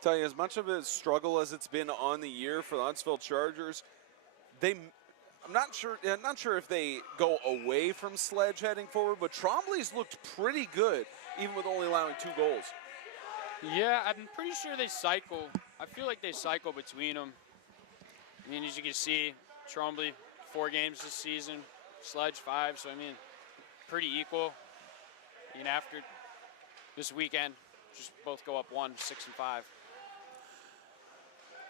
Tell you, as much of a struggle as it's been on the year for the Huntsville Chargers, I'm not sure if they go away from Sledge heading forward, but Trombley's looked pretty good, even with only allowing 2 goals. Yeah, I'm pretty sure they cycle. I feel like they cycle between them. I mean, as you can see, Trombley 4 games this season, Sledge 5, so I mean, pretty equal. I mean, after this weekend, just both go up 1, 6 and 5.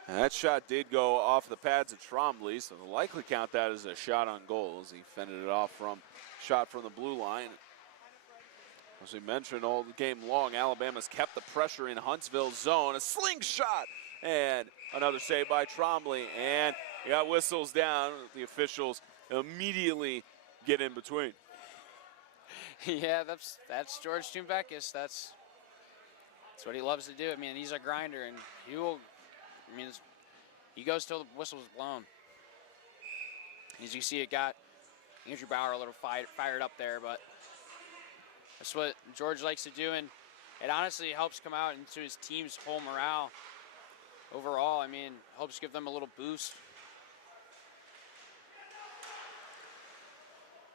And that shot did go off the pads of Trombley, so they'll likely count that as a shot on goal as he fended it off from shot from the blue line. As we mentioned all the game long, Alabama's kept the pressure in Huntsville's zone. A slingshot and another save by Trombley, and he got whistles down. The officials immediately get in between. Yeah, that's George Tumbekis. That's what he loves to do. I mean, he's a grinder, and he will. I mean, he goes till the whistle is blown. As you see, it got Andrew Bauer a little fired up there, but that's what George likes to do, and it honestly helps come out into his team's whole morale overall. I mean, helps give them a little boost.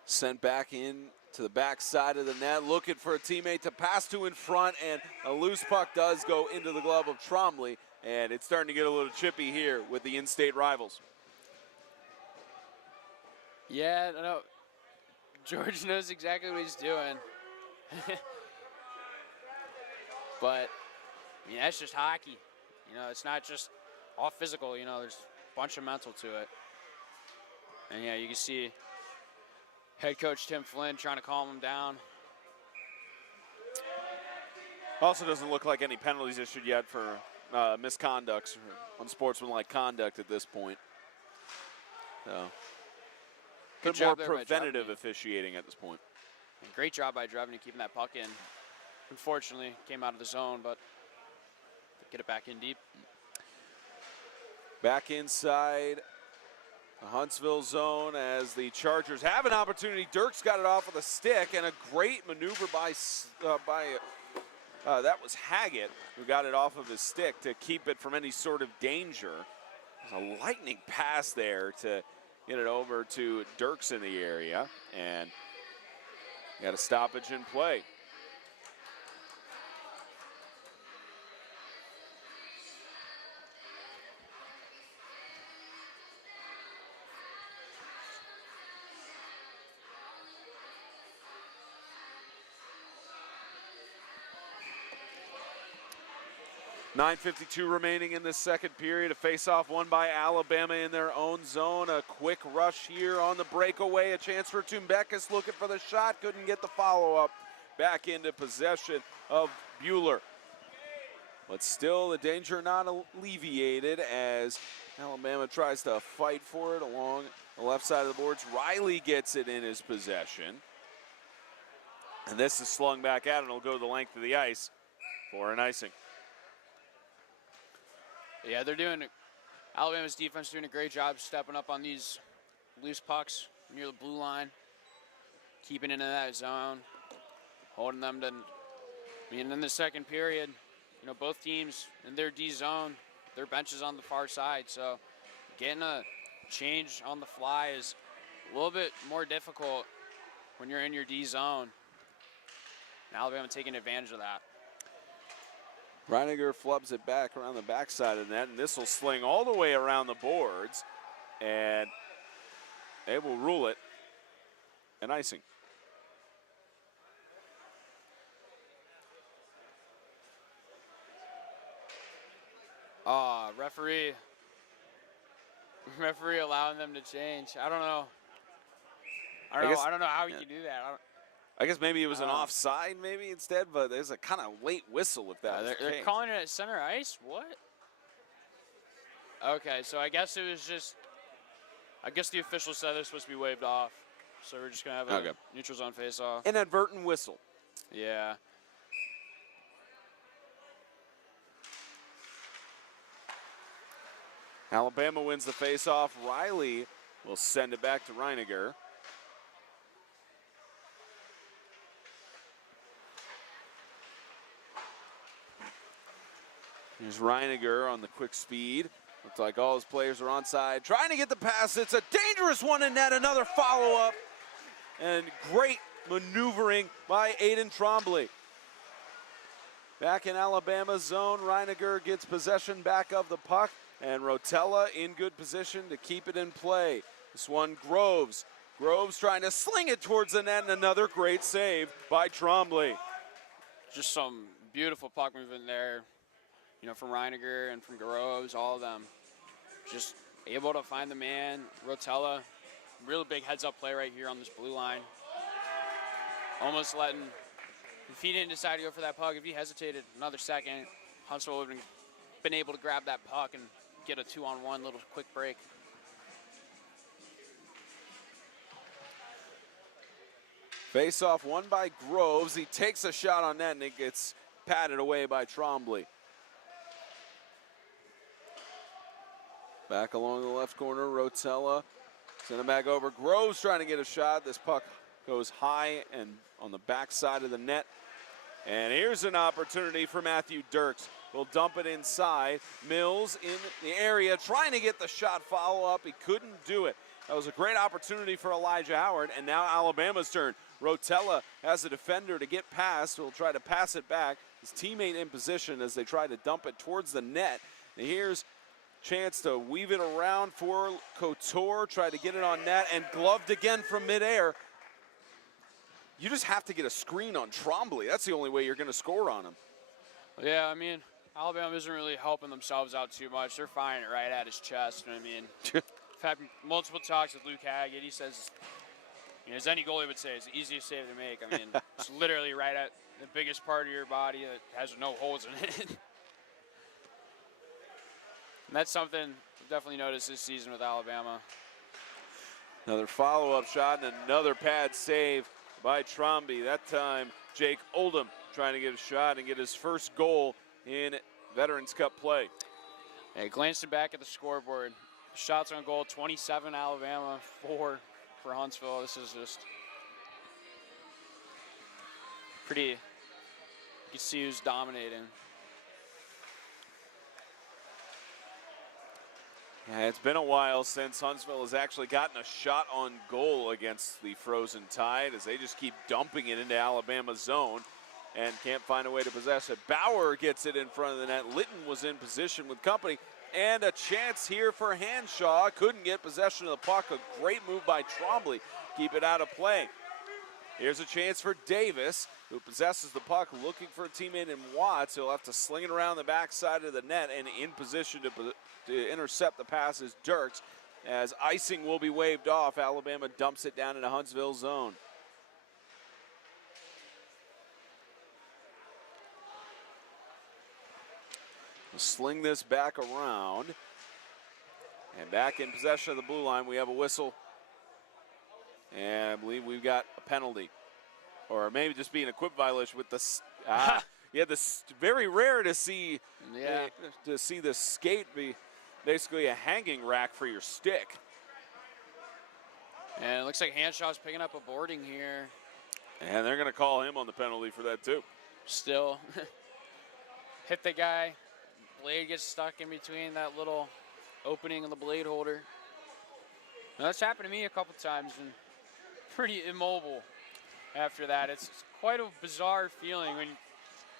Sent back in to the back side of the net, looking for a teammate to pass to in front, and a loose puck does go into the glove of Trombley. And it's starting to get a little chippy here with the in-state rivals. Yeah, no, George knows exactly what he's doing. But, I mean, that's just hockey. You know, it's not just all physical. You know, there's a bunch of mental to it. And, yeah, you can see head coach Tim Flynn trying to calm him down. Also doesn't look like any penalties issued yet for misconducts or unsportsmanlike conduct at this point. So, Good bit more job there by preventative Drevny. officiating at this point. And great job by Drevny keeping that puck in. Unfortunately, came out of the zone, but get it back in deep. Back inside the Huntsville zone as the Chargers have an opportunity. Dirks got it off with a stick, and a great maneuver by that was Haggett, who got it off of his stick to keep it from any sort of danger. There's a lightning pass there to get it over to Dirks in the area, and got a stoppage in play. .9:52 remaining in the second period. A face-off won by Alabama in their own zone. A quick rush here on the breakaway. A chance for Tumbekis looking for the shot. Couldn't get the follow-up. Back into possession of Bueller. But still, the danger not alleviated as Alabama tries to fight for it along the left side of the boards. Riley gets it in his possession. And this is slung back out, and it'll go the length of the ice for an icing. Yeah, Alabama's defense doing a great job stepping up on these loose pucks near the blue line, keeping into that zone, holding them to, in the second period, both teams in their D zone, their bench is on the far side, so getting a change on the fly is a little bit more difficult when you're in your D zone. And Alabama taking advantage of that. Reiniger flubs it back around the backside of the net, and this will sling all the way around the boards, and they will rule it an icing. Referee allowing them to change. I don't know how you can do that. I guess maybe it was an offside maybe instead, but there's a kind of late whistle if that was the they're case. calling it at center ice? What? Okay, so I guess it was just, the official said they're supposed to be waved off. So we're just going to have a neutral zone face-off. Inadvertent whistle. Yeah. Alabama wins the face-off. Riley will send it back to Reiniger. Here's Reiniger on the quick speed. Looks like all his players are onside. Trying to get the pass. It's a dangerous one in net. Another follow-up. And great maneuvering by Aiden Trombley. Back in Alabama's zone, Reiniger gets possession back of the puck. And Rotella in good position to keep it in play. This one, Groves. Groves trying to sling it towards the net, and another great save by Trombley. Just some beautiful puck movement there. From Reiniger and from Groves, all of them. Just able to find the man. Rotella, really big heads-up play right here on this blue line. Almost letting, if he didn't decide to go for that puck, if he hesitated another second, Huntsville would have been able to grab that puck and get a 2-on-1 little quick break. Face-off won by Groves. He takes a shot on net, and it gets patted away by Trombley. Back along the left corner, Rotella. Send it back over. Groves trying to get a shot. This puck goes high and on the back side of the net. And here's an opportunity for Matthew Dirks. He'll dump it inside. Mills in the area trying to get the shot follow-up. He couldn't do it. That was a great opportunity for Elijah Howard. And now Alabama's turn. Rotella has a defender to get past. He'll try to pass it back. His teammate in position as they try to dump it towards the net. And here's chance to weave it around for Couture, try to get it on net, and gloved again from midair. You just have to get a screen on Trombley. That's the only way you're going to score on him. Yeah, Alabama isn't really helping themselves out too much. They're firing it right at his chest. I've had multiple talks with Luke Haggett. He says, as any goalie would say, it's the easiest save to make. It's literally right at the biggest part of your body that has no holes in it. And that's something I've definitely noticed this season with Alabama. Another follow-up shot and another pad save by Trombley. That time, Jake Oldham trying to get a shot and get his first goal in Veterans Cup play. Hey, glancing back at the scoreboard, shots on goal, 27 Alabama, 4 for Huntsville. This is just pretty, you can see who's dominating. Yeah, it's been a while since Huntsville has actually gotten a shot on goal against the Frozen Tide as they just keep dumping it into Alabama's zone and can't find a way to possess it. Bauer gets it in front of the net. Litton was in position with company. And a chance here for Hanshaw. Couldn't get possession of the puck. A great move by Trombley. Keep it out of play. Here's a chance for Davis, who possesses the puck, looking for a teammate in Watts. He'll have to sling it around the backside of the net, and in position to intercept the pass is Dirks. As icing will be waved off, Alabama dumps it down into Huntsville zone. Sling this back around. And back in possession of the blue line, we have a whistle. And I believe we've got a penalty. Or maybe just being a equip violation with the yeah, this very rare to see the skate be basically a hanging rack for your stick. And it looks like Hanshaw's picking up a boarding here. And they're going to call him on the penalty for that too. Still hit the guy. Blade gets stuck in between that little opening of the blade holder. Now, that's happened to me a couple times and pretty immobile after that. It's quite a bizarre feeling when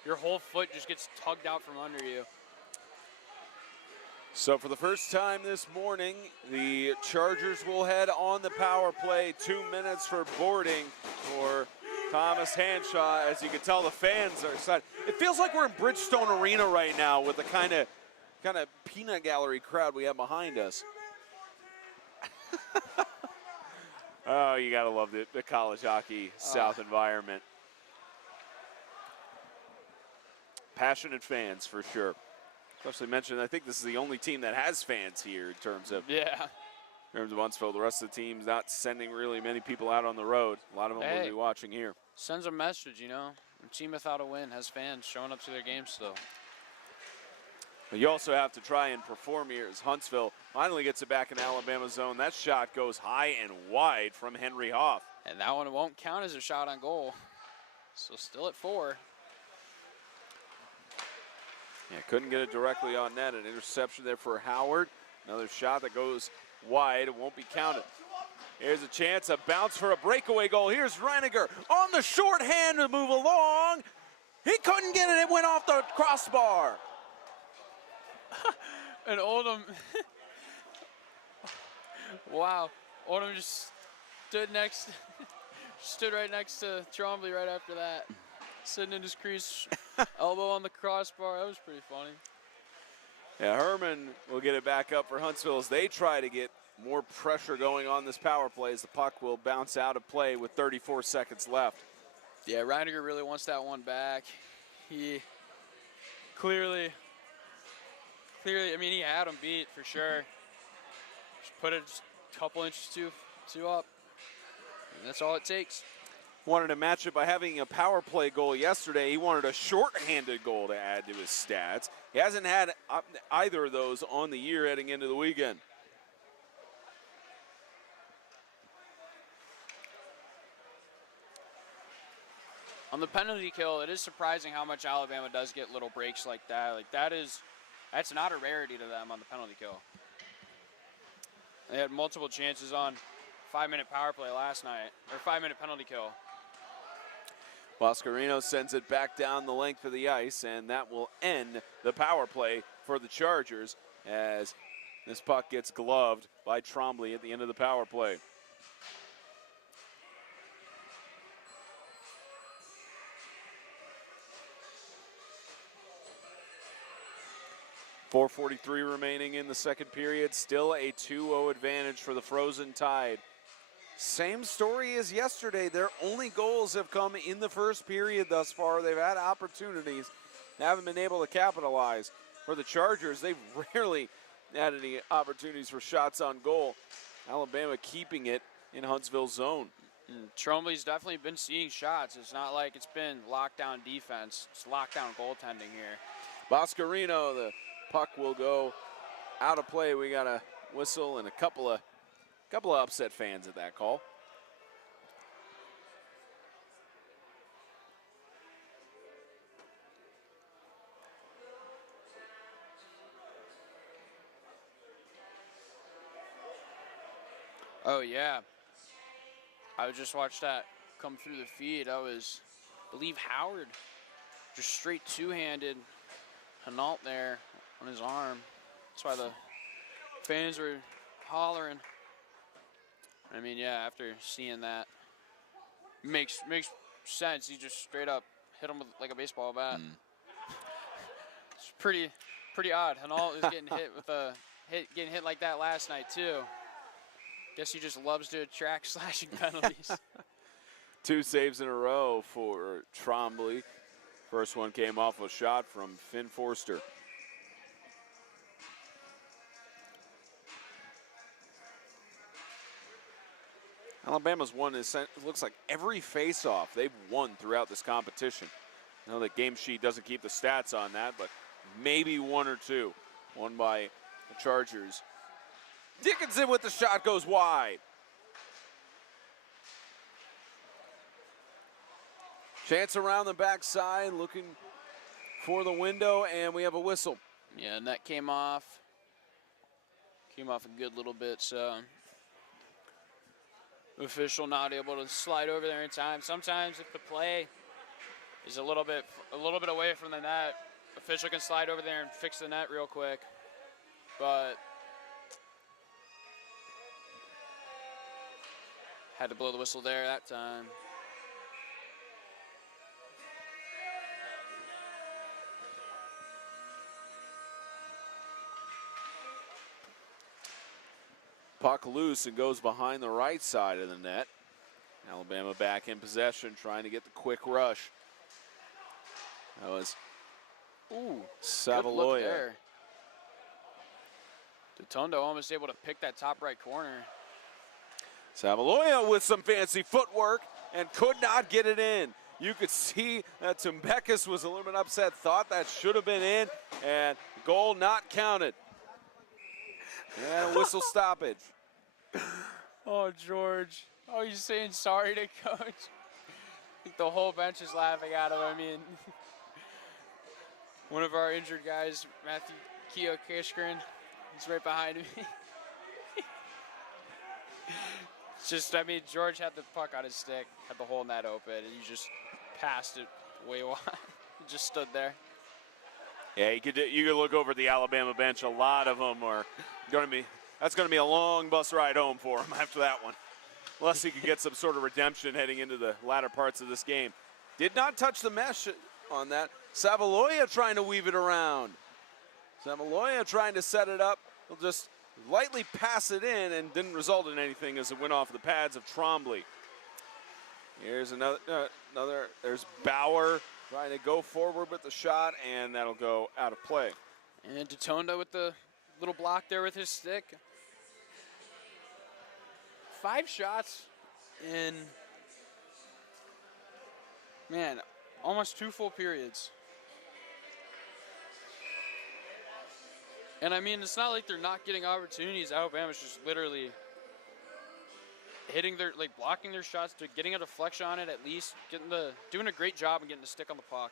your whole foot just gets tugged out from under you. So for the first time this morning, the Chargers will head on the power play. 2 minutes for boarding for Thomas Hanshaw. As you can tell, the fans are excited. It feels like we're in Bridgestone Arena right now with the kind of peanut gallery crowd we have behind us. Oh, you gotta love the college hockey South environment. Passionate fans for sure. Especially mentioned, I think this is the only team that has fans here in terms of Huntsville. The rest of the team's not sending really many people out on the road. A lot of them will be watching here. Sends a message, you know. A team without a win has fans showing up to their games still. But you also have to try and perform here as Huntsville finally gets it back in Alabama zone. That shot goes high and wide from Henry Hoff. And that one won't count as a shot on goal. So still at 4. Yeah, couldn't get it directly on net. An interception there for Howard. Another shot that goes wide. It won't be counted. Here's a chance, a bounce for a breakaway goal. Here's Reiniger on the shorthand to move along. He couldn't get it. It went off the crossbar. And Oldham, wow, Oldham just stood right next to Trombley right after that. Sitting in his crease, elbow on the crossbar. That was pretty funny. Yeah, Herman will get it back up for Huntsville as they try to get more pressure going on this power play as the puck will bounce out of play with 34 seconds left. Yeah, Reiniger really wants that one back. He clearly, I mean, he had him beat for sure. Just put it just a couple inches too up. And that's all it takes. Wanted to match it by having a power play goal yesterday. He wanted a short-handed goal to add to his stats. He hasn't had either of those on the year heading into the weekend. On the penalty kill, it is surprising how much Alabama does get little breaks like that. Like that's not a rarity to them on the penalty kill. They had multiple chances on 5-minute power play last night, or 5-minute penalty kill. Boscarino sends it back down the length of the ice, and that will end the power play for the Chargers as this puck gets gloved by Trombley at the end of the power play. .443 remaining in the second period. Still a 2-0 advantage for the Frozen Tide. Same story as yesterday. Their only goals have come in the first period thus far. They've had opportunities, haven't been able to capitalize. For the Chargers, they've rarely had any opportunities for shots on goal. Alabama keeping it in Huntsville's zone. Trombley's definitely been seeing shots. It's not like it's been lockdown defense. It's lockdown goaltending here. Boscarino, the puck will go out of play. We got a whistle and a couple of upset fans at that call. Oh yeah, I just watched that come through the feed. I believe Howard just straight two-handed Hinault there on his arm. That's why the fans were hollering. I mean, yeah, after seeing that, makes sense. He just straight up hit him with like a baseball bat. It's pretty odd. Hinault is getting hit like that last night too. Guess he just loves to attract slashing penalties. 2 saves in a row for Trombley. First one came off a shot from Finn Forster. Alabama's won, it looks like every face-off they've won throughout this competition. I know the game sheet doesn't keep the stats on that, but maybe one or two won by the Chargers. Dickinson with the shot goes wide. Chance around the backside, looking for the window, and we have a whistle. Yeah, and that came off. Came off a good little bit, so official not able to slide over there in time. Sometimes if the play is a little bit away from the net, official can slide over there and fix the net real quick. But had to blow the whistle there that time. Puck loose and goes behind the right side of the net. Alabama back in possession, trying to get the quick rush. That was Savaloya. There. Totondo almost able to pick that top right corner. Savaloya with some fancy footwork and could not get it in. You could see that Tumbekis was a little bit upset, thought that should have been in, and goal not counted. And a whistle stoppage. Oh, George. Oh, he's saying sorry to coach. I think the whole bench is laughing at him. I mean, one of our injured guys, Matthew Keo Kishkren, he's right behind me. It's just, I mean, George had the puck on his stick, had the whole net open, and he just passed it way wide. He just stood there. Yeah, you could look over at the Alabama bench. A lot of them are going to be. That's going to be a long bus ride home for him after that one, unless he could get some sort of redemption heading into the latter parts of this game. Did not touch the mesh on that. Savaloya trying to weave it around. Savaloya trying to set it up. He'll just lightly pass it in and didn't result in anything as it went off the pads of Trombley. Here's another. There's Bauer trying to go forward with the shot, and that'll go out of play. And Totondo with the little block there with his stick. 5 shots in, man, almost 2 full periods. And I mean, it's not like they're not getting opportunities. Alabama's just literally hitting their, like, blocking their shots, to getting a deflection on it at least, doing a great job and getting the stick on the puck.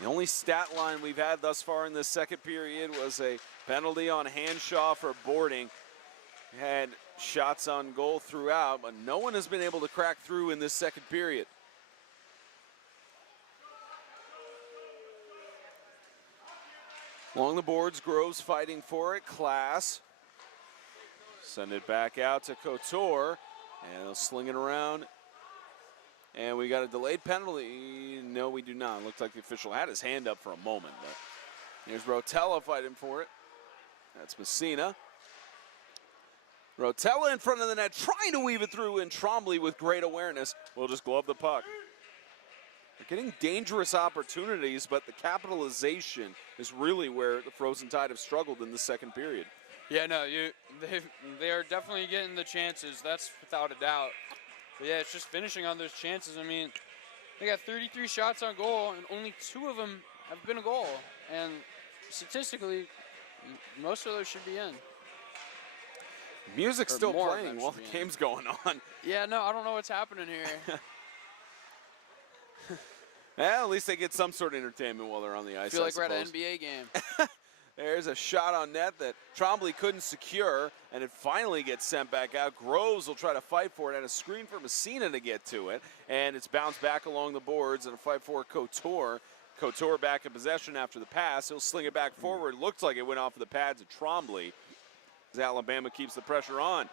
The only stat line we've had thus far in this second period was a penalty on Hanshaw for boarding. Had shots on goal throughout, but no one has been able to crack through in this second period. Along the boards, Groves fighting for it. Class. Send it back out to Couture, and they'll sling it around. And we got a delayed penalty. No, we do not. Looked like the official had his hand up for a moment. But here's Rotella fighting for it. That's Messina. Rotella in front of the net, trying to weave it through, and Trombley with great awareness will just glove the puck. They're getting dangerous opportunities, but the capitalization is really where the Frozen Tide have struggled in the second period. Yeah, no, they are definitely getting the chances. That's without a doubt. But yeah, it's just finishing on those chances. I mean, they got 33 shots on goal, and only 2 of them have been a goal. And statistically, most of those should be in. Music's Or still more of playing them while should the be in. game's going on. Yeah, no, I don't know what's happening here. Well, at least they get some sort of entertainment while they're on the I ice. feel like we're at an suppose. NBA game. There's a shot on net that Trombley couldn't secure, and it finally gets sent back out. Groves will try to fight for it, and a screen for Messina to get to it, and it's bounced back along the boards, and a fight for Couture. Couture back in possession after the pass. He'll sling it back forward. Looks like it went off of the pads of Trombley as Alabama keeps the pressure on.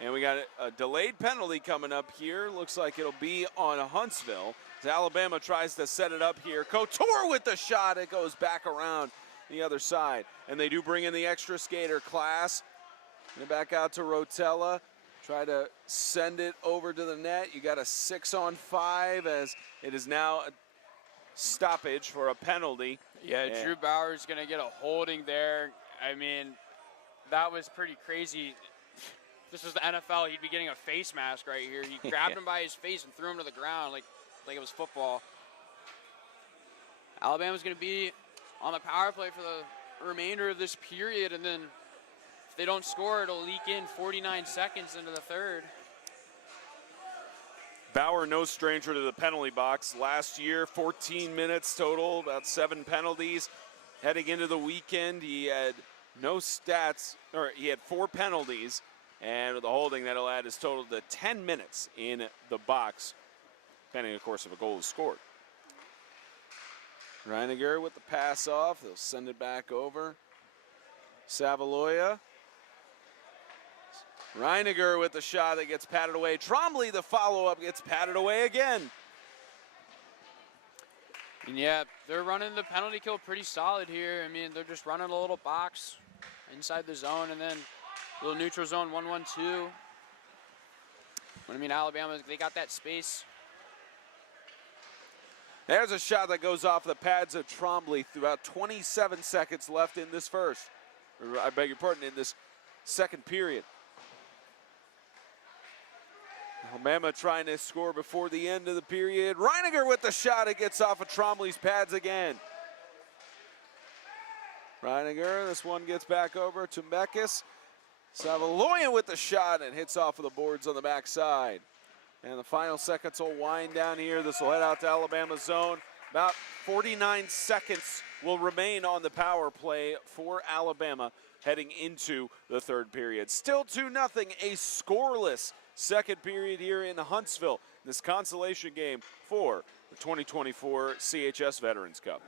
And we got a delayed penalty coming up here. Looks like it'll be on Huntsville. As Alabama tries to set it up here. Couture with the shot. It goes back around the other side. And they do bring in the extra skater, Class. And back out to Rotella. Try to send it over to the net. You got a 6-on-5 as it is now a stoppage for a penalty. Yeah, Drew Bauer's going to get a holding there. I mean, that was pretty crazy. This was the NFL. He'd be getting a face mask right here. He grabbed him by his face and threw him to the ground like it was football. Alabama's going to be on the power play for the remainder of this period, and then if they don't score, it'll leak in 49 seconds into the third. Bauer, no stranger to the penalty box. Last year, 14 minutes total, about 7 penalties. Heading into the weekend, he had no stats, or he had 4 penalties, and with the holding, that'll add his total to 10 minutes in the box, depending, of course, if a goal is scored. Reiniger with the pass off. They'll send it back over. Savaloya. Reiniger with the shot that gets patted away. Trombley, the follow-up, gets patted away again. And yeah, they're running the penalty kill pretty solid here. I mean, they're just running a little box inside the zone, and then a little neutral zone 1-1-2. But I mean, Alabama, they got that space. There's a shot that goes off the pads of Trombley. About 27 seconds left in this first. Or, I beg your pardon, in this second period. Alabama trying to score before the end of the period. Reiniger with the shot. It gets off of Trombley's pads again. Reiniger, this one gets back over to Mekis. Savaloyan with the shot and hits off of the boards on the backside. And the final seconds will wind down here. This will head out to Alabama's zone. About 49 seconds will remain on the power play for Alabama heading into the third period. Still 2-0, a scoreless second period here in Huntsville. This consolation game for the 2024 CHS Veterans Cup.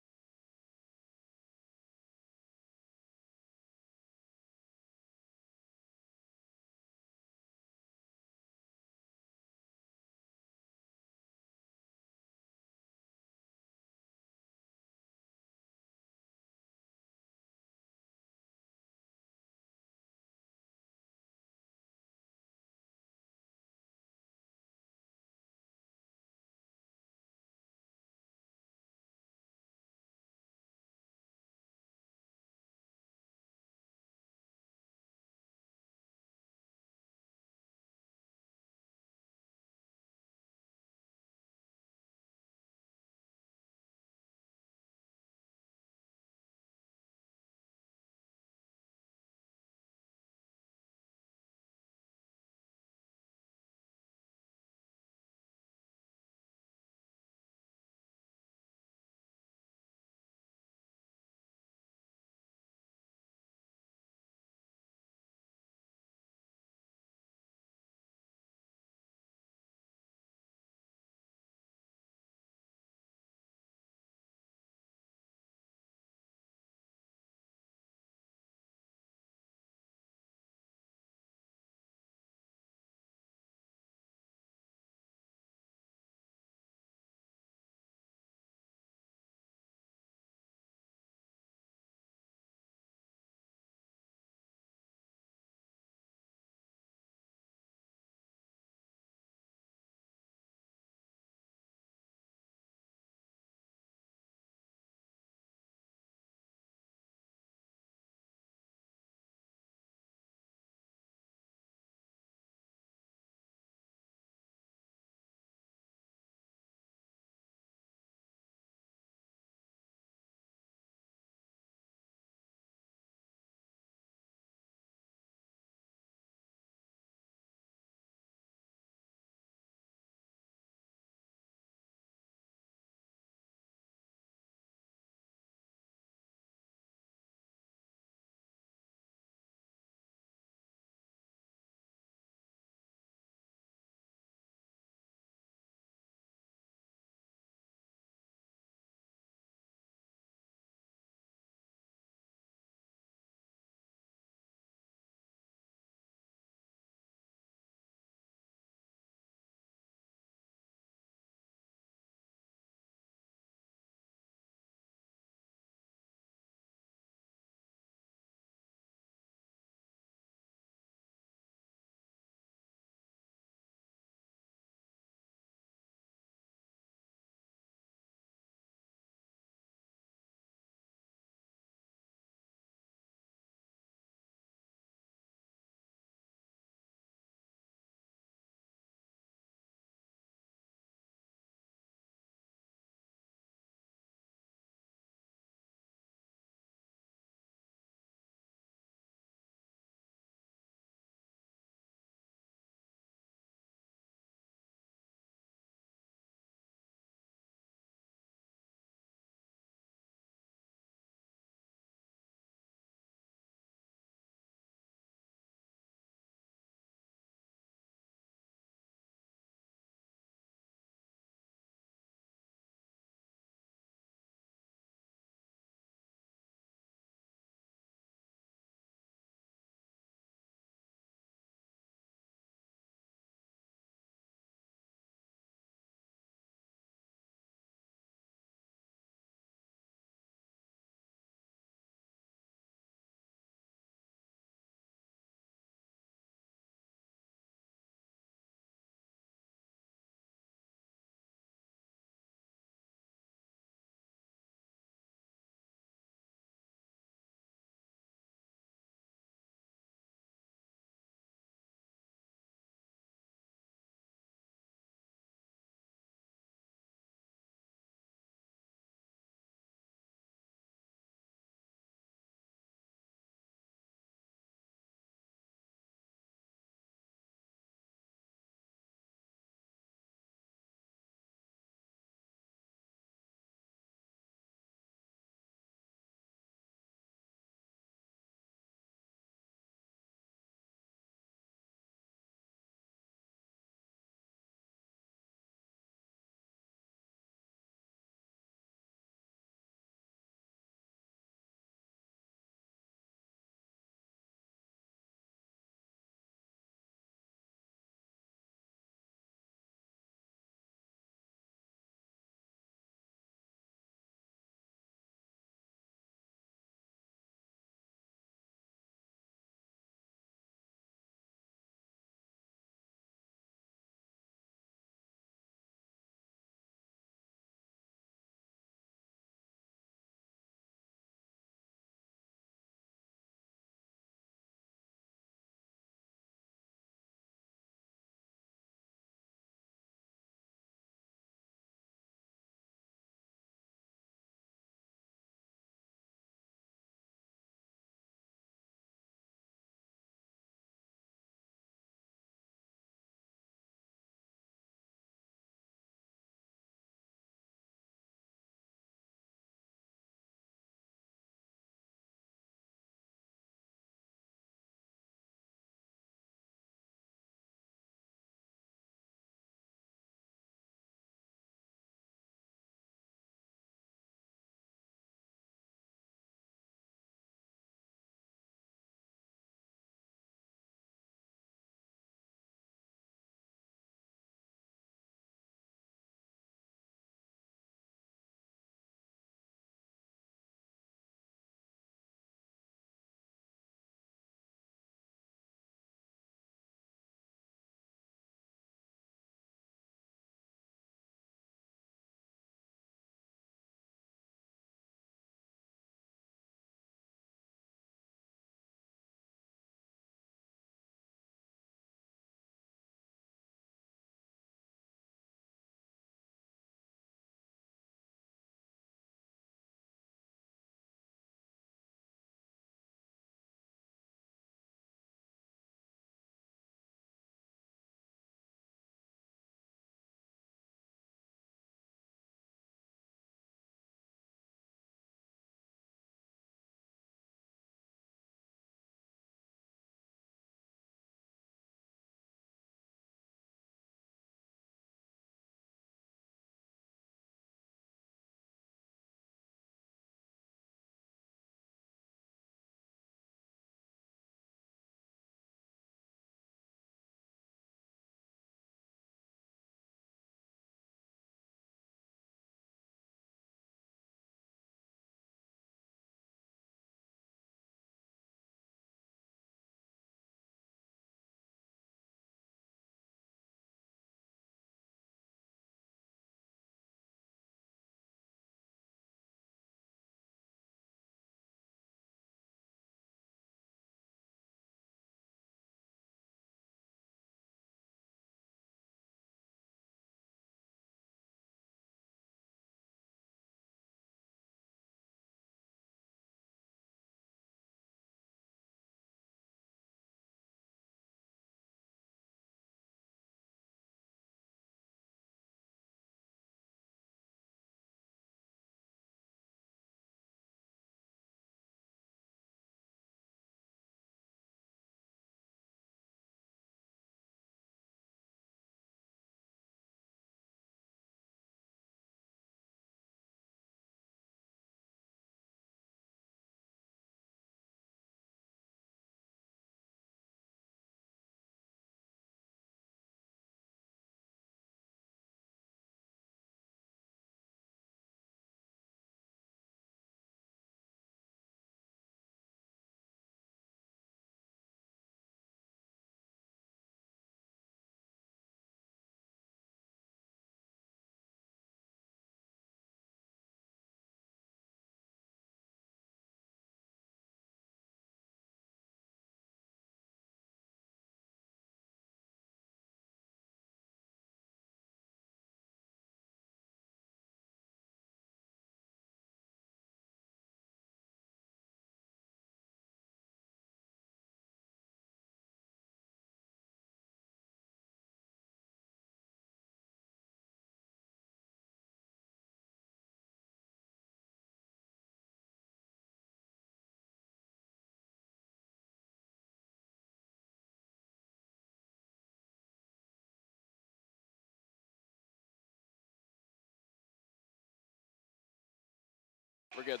we're good.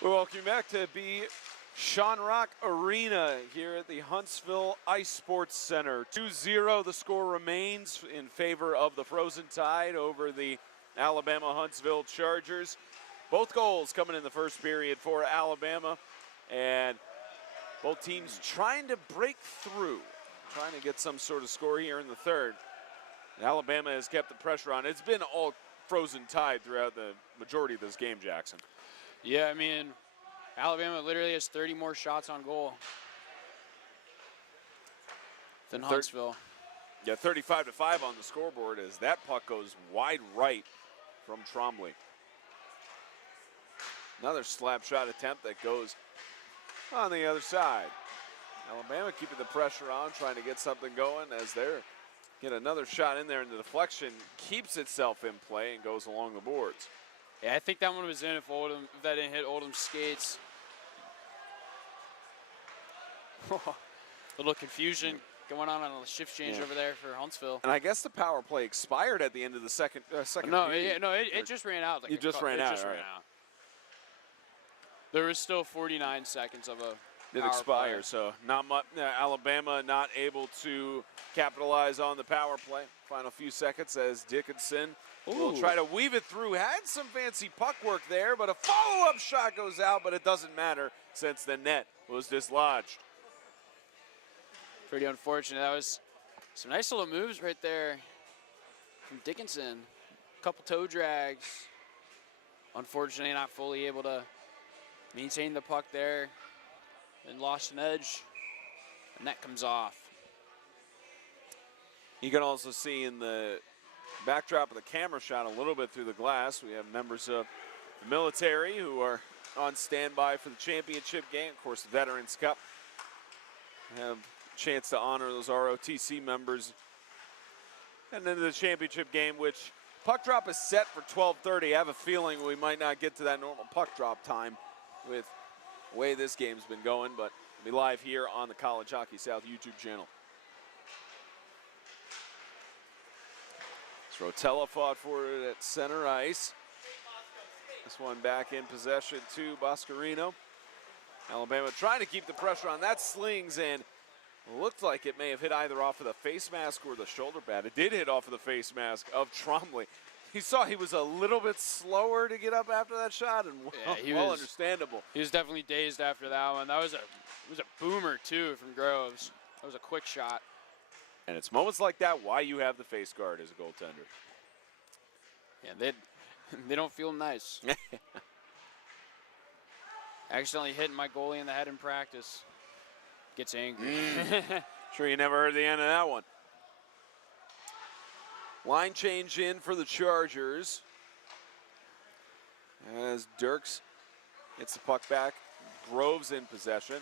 We welcome you back to be Sean Rock Arena here at the Huntsville Ice Sports Center. 2-0 the score remains in favor of the Frozen Tide over the Alabama-Huntsville Chargers. Both goals coming in the first period for Alabama, and both teams trying to break through, trying to get some sort of score here in the third. Alabama has kept the pressure on. It's been all Frozen Tide throughout the majority of this game, Jackson. Yeah, I mean, Alabama literally has 30 more shots on goal than Huntsville. Yeah, 35-5 on the scoreboard as that puck goes wide right from Trombley. Another slap shot attempt that goes on the other side. Alabama keeping the pressure on, trying to get something going as they're get another shot in there, and the deflection keeps itself in play and goes along the boards. Yeah, I think that one was in if that didn't hit Oldham's skates. Little confusion going on a shift change over there for Huntsville. And I guess the power play expired at the end of the second No, period. It just ran out. Like it just ran out. There was still 49 seconds of a It expired, so not much. Alabama not able to capitalize on the power play. Final few seconds as Dickinson will try to weave it through. Had some fancy puck work there, but a follow-up shot goes out, but it doesn't matter since the net was dislodged. Pretty unfortunate. That was some nice little moves right there from Dickinson. A couple toe drags. Unfortunately, not fully able to maintain the puck there. And lost an edge, and that comes off. You can also see in the backdrop of the camera shot a little bit through the glass, we have members of the military who are on standby for the championship game. Of course, the Veterans Cup. We have a chance to honor those ROTC members. And then the championship game, which puck drop is set for 12:30. I have a feeling we might not get to that normal puck drop time with the way this game's been going, but we'll be live here on the College Hockey South YouTube channel. Rotella fought for it at center ice. This one back in possession to Boscarino. Alabama trying to keep the pressure on. That slings and looked like it may have hit either off of the face mask or the shoulder pad. It did hit off of the face mask of Trombley. He saw he was a little bit slower to get up after that shot, and understandable. He was definitely dazed after that one. That was a boomer too from Groves. That was a quick shot. And it's moments like that why you have the face guard as a goaltender. Yeah, they don't feel nice. Accidentally hitting my goalie in the head in practice. Gets angry. Sure you never heard the end of that one. Line change in for the Chargers. As Dirks gets the puck back. Groves in possession.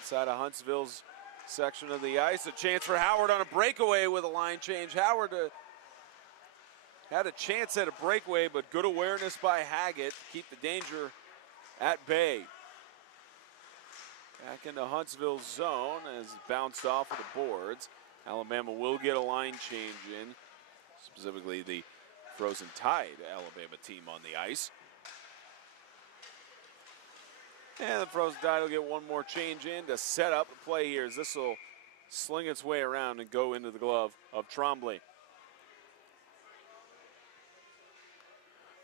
Inside of Huntsville's section of the ice. A chance for Howard on a breakaway with a line change. Howard had a chance at a breakaway, but good awareness by Haggett to keep the danger at bay. Back into Huntsville's zone as it bounced off of the boards. Alabama will get a line change in, specifically the Frozen Tide Alabama team on the ice. And the Frozen Tide will get one more change in to set up the play here as this will sling its way around and go into the glove of Trombley.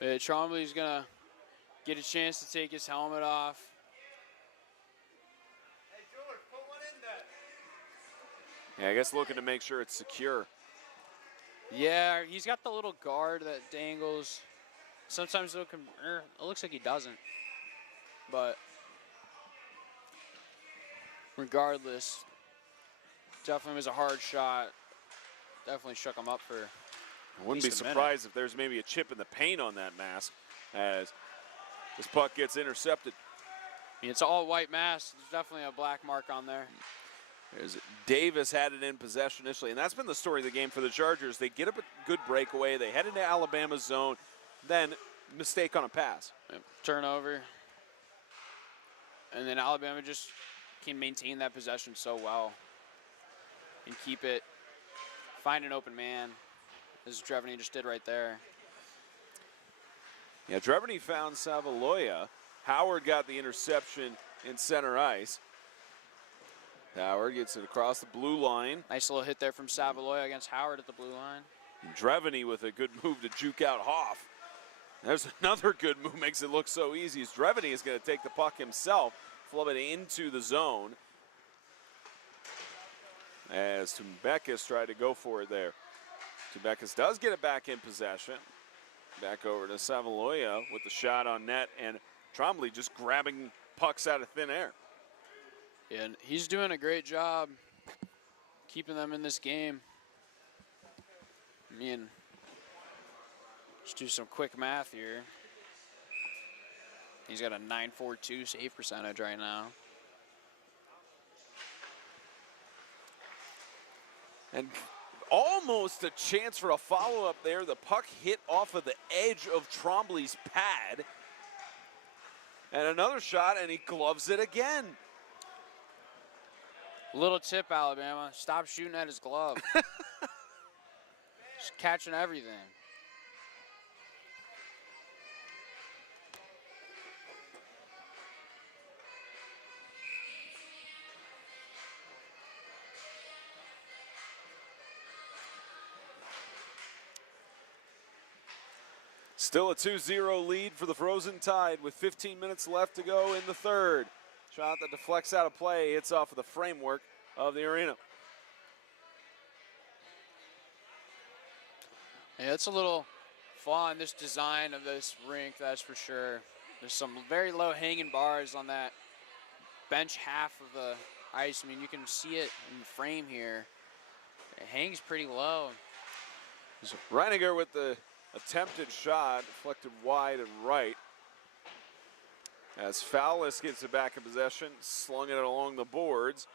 Trombley's going to get a chance to take his helmet off. Hey, George, put one in there. Yeah, I guess looking to make sure it's secure. Yeah, he's got the little guard that dangles. Sometimes it looks like he doesn't. But regardless, definitely was a hard shot. Definitely shook him up for I wouldn't be surprised if there's maybe a chip in the paint on that mask as this puck gets intercepted. I mean, it's all white mask. There's definitely a black mark on there. There's Davis had it in possession initially, and that's been the story of the game for the Chargers. They get up a good breakaway. They head into Alabama's zone, then mistake on a pass. Yep. Turnover. And then Alabama just can maintain that possession so well and keep it, find an open man, as Trevany just did right there. Yeah, Dreveny found Savaloya. Howard got the interception in center ice. Howard gets it across the blue line. Nice little hit there from Savaloya against Howard at the blue line. Dreveny with a good move to juke out Hoff. There's another good move, makes it look so easy. As Dreveny is going to take the puck himself, flub it into the zone. As Tumbekas tried to go for it there. Tumbekas does get it back in possession. Back over to Savaloya with the shot on net, and Trombley just grabbing pucks out of thin air. Yeah, and he's doing a great job keeping them in this game. I mean, let's do some quick math here. He's got a .942 save percentage right now. And almost a chance for a follow-up there. The puck hit off of the edge of Trombley's pad. And another shot, and he gloves it again. Little tip, Alabama. Stop shooting at his glove. Just catching everything. Still a 2-0 lead for the Frozen Tide with 15 minutes left to go in the third. Shot that deflects out of play, hits off of the framework of the arena. Yeah, it's a little flaw in this design of this rink, that's for sure. There's some very low hanging bars on that bench half of the ice. I mean, you can see it in the frame here. It hangs pretty low. Reiniger with the attempted shot, deflected wide and right. As Fowlis gets it back in possession, slung it along the boards.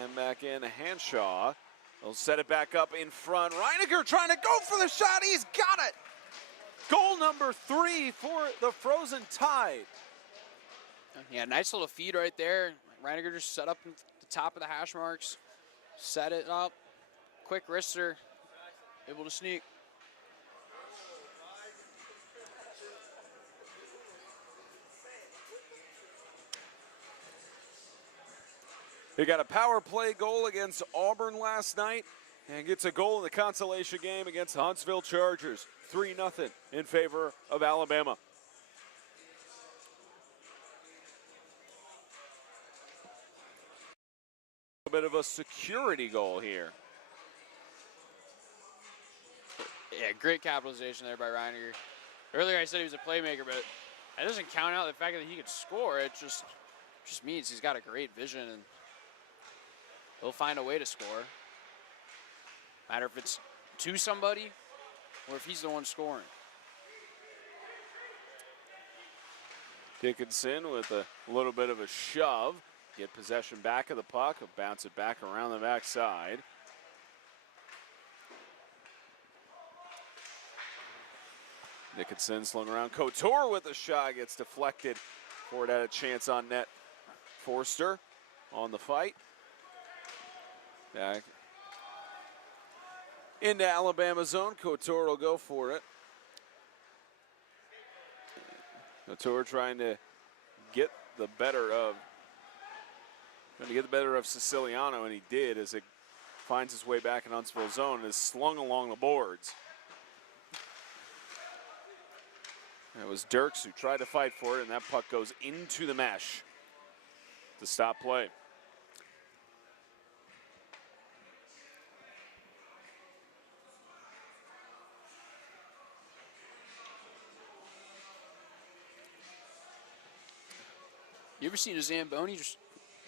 And back in Hanshaw. They'll set it back up in front. Reiniger trying to go for the shot. He's got it. Goal number 3 for the Frozen Tide. Yeah, nice little feed right there. Reiniger just set up at the top of the hash marks. Set it up. Quick wrister. Able to sneak. He got a power play goal against Auburn last night and gets a goal in the consolation game against the Huntsville Chargers. 3-0 in favor of Alabama. A bit of a security goal here. Yeah, great capitalization there by Reiniger. Earlier I said he was a playmaker, but that doesn't count out the fact that he could score. It just means he's got a great vision and he'll find a way to score. Matter if it's to somebody or if he's the one scoring. Dickinson with a little bit of a shove. Get possession back of the puck. Bounce it back around the backside. Dickinson slung around. Couture with a shot. Gets deflected. Ford had a chance on net. Forster on the fight. Back into Alabama zone. Couture will go for it. Couture trying to get the better of Siciliano, and he did as it finds its way back in Huntsville zone and is slung along the boards. It was Dirks who tried to fight for it, and that puck goes into the mesh to stop play. You ever seen a Zamboni just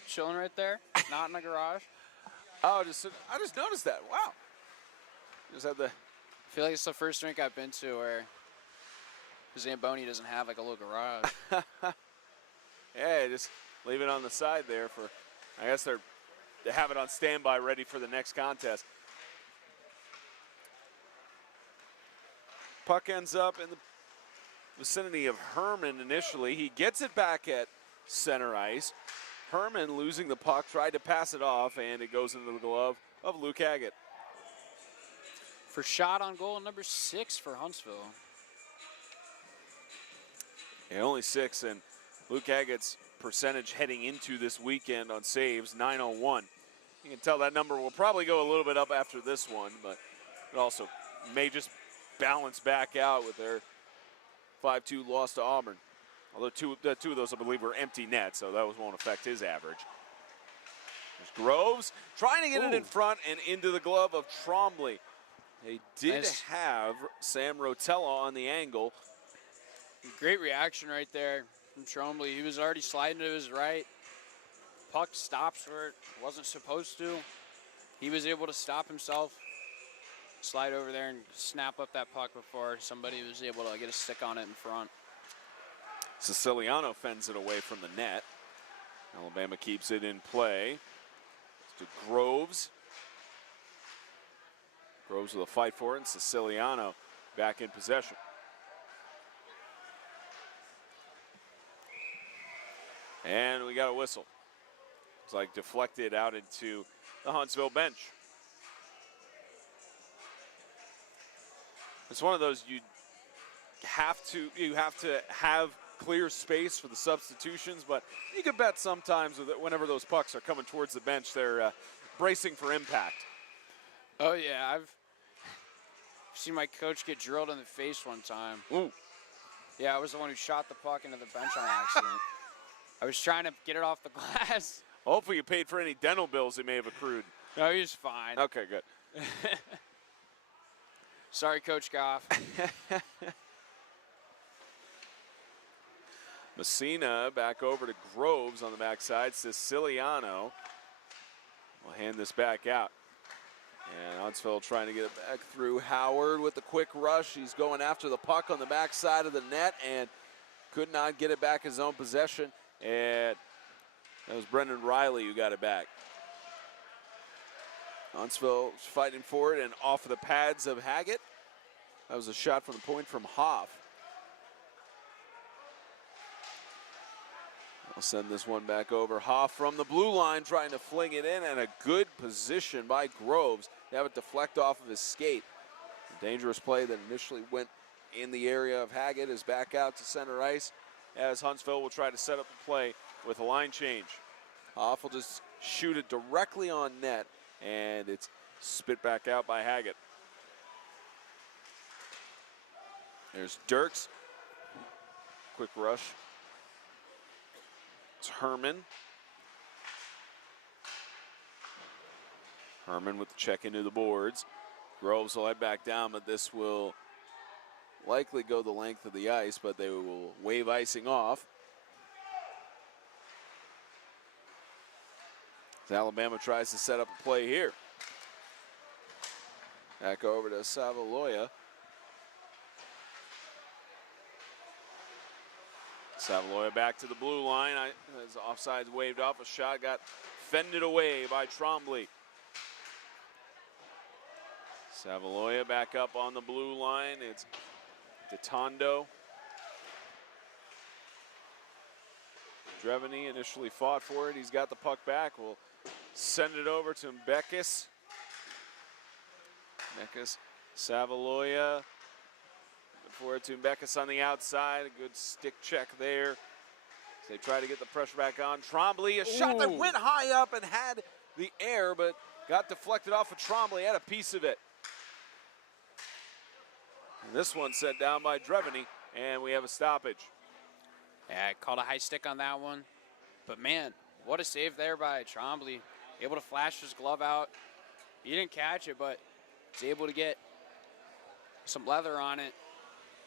chilling right there? Not in the garage? Oh, I just noticed that. Wow. Just had the. I feel like it's the first rink I've been to where the Zamboni doesn't have like a little garage. Yeah, just leave it on the side there for. I guess they have it on standby, ready for the next contest. Puck ends up in the vicinity of Herman initially. He gets it back at center ice. Herman losing the puck, tried to pass it off, and it goes into the glove of Luke Haggett. For shot on goal number 6 for Huntsville. Yeah, only 6, and Luke Agnett's percentage heading into this weekend on saves, 901. You can tell that number will probably go a little bit up after this one, but it also may just balance back out with their 5-2 loss to Auburn. Although two of those, I believe, were empty nets, so that won't affect his average. There's Groves trying to get it in front and into the glove of Trombley. They did have Sam Rotella on the angle. Great reaction right there from Trombley. He was already sliding to his right. Puck stops where it wasn't supposed to. He was able to stop himself, slide over there and snap up that puck before somebody was able to get a stick on it in front. Siciliano fends it away from the net. Alabama keeps it in play. It's to Groves. Groves with a fight for it, and Siciliano back in possession. And we got a whistle. It's like deflected out into the Huntsville bench. It's one of those you have to have clear space for the substitutions, but you can bet sometimes whenever those pucks are coming towards the bench, they're bracing for impact. Oh yeah, I've seen my coach get drilled in the face one time. Ooh. Yeah, I was the one who shot the puck into the bench on accident. I was trying to get it off the glass. Hopefully you paid for any dental bills that may have accrued. No, he was fine. Okay, good. Sorry, Coach Goff. Messina back over to Groves on the backside. Siciliano will hand this back out. And Huntsville trying to get it back through Howard with the quick rush. He's going after the puck on the backside of the net and could not get it back his own possession. And that was Brendan Riley who got it back. Huntsville fighting for it and off of the pads of Haggett. That was a shot from the point from Hoff. I'll send this one back over. Hoff from the blue line trying to fling it in, and a good position by Groves to have it deflect off of his skate. A dangerous play that initially went in the area of Haggett is back out to center ice as Huntsville will try to set up the play with a line change. Hoff will just shoot it directly on net, and it's spit back out by Haggett. There's Dirks. Quick rush. It's Herman. Herman with the check into the boards. Groves will head back down, but this will likely go the length of the ice, but they will wave icing off. As Alabama tries to set up a play here. Back over to Savaloya. Savaloya back to the blue line. As offsides waved off, a shot got fended away by Trombley. Savaloya back up on the blue line. It's DeTondo. Dreveny initially fought for it. He's got the puck back. We'll send it over to Mbekis. Mbekis, Savaloya. For it to Mbekis on the outside. A good stick check there. As they try to get the pressure back on. Trombley, a shot that went high up and had the air, but got deflected off of Trombley. Had a piece of it. And this one set down by Dreveny, and we have a stoppage. Yeah, I called a high stick on that one. But man, what a save there by Trombley. Able to flash his glove out. He didn't catch it, but he's able to get some leather on it.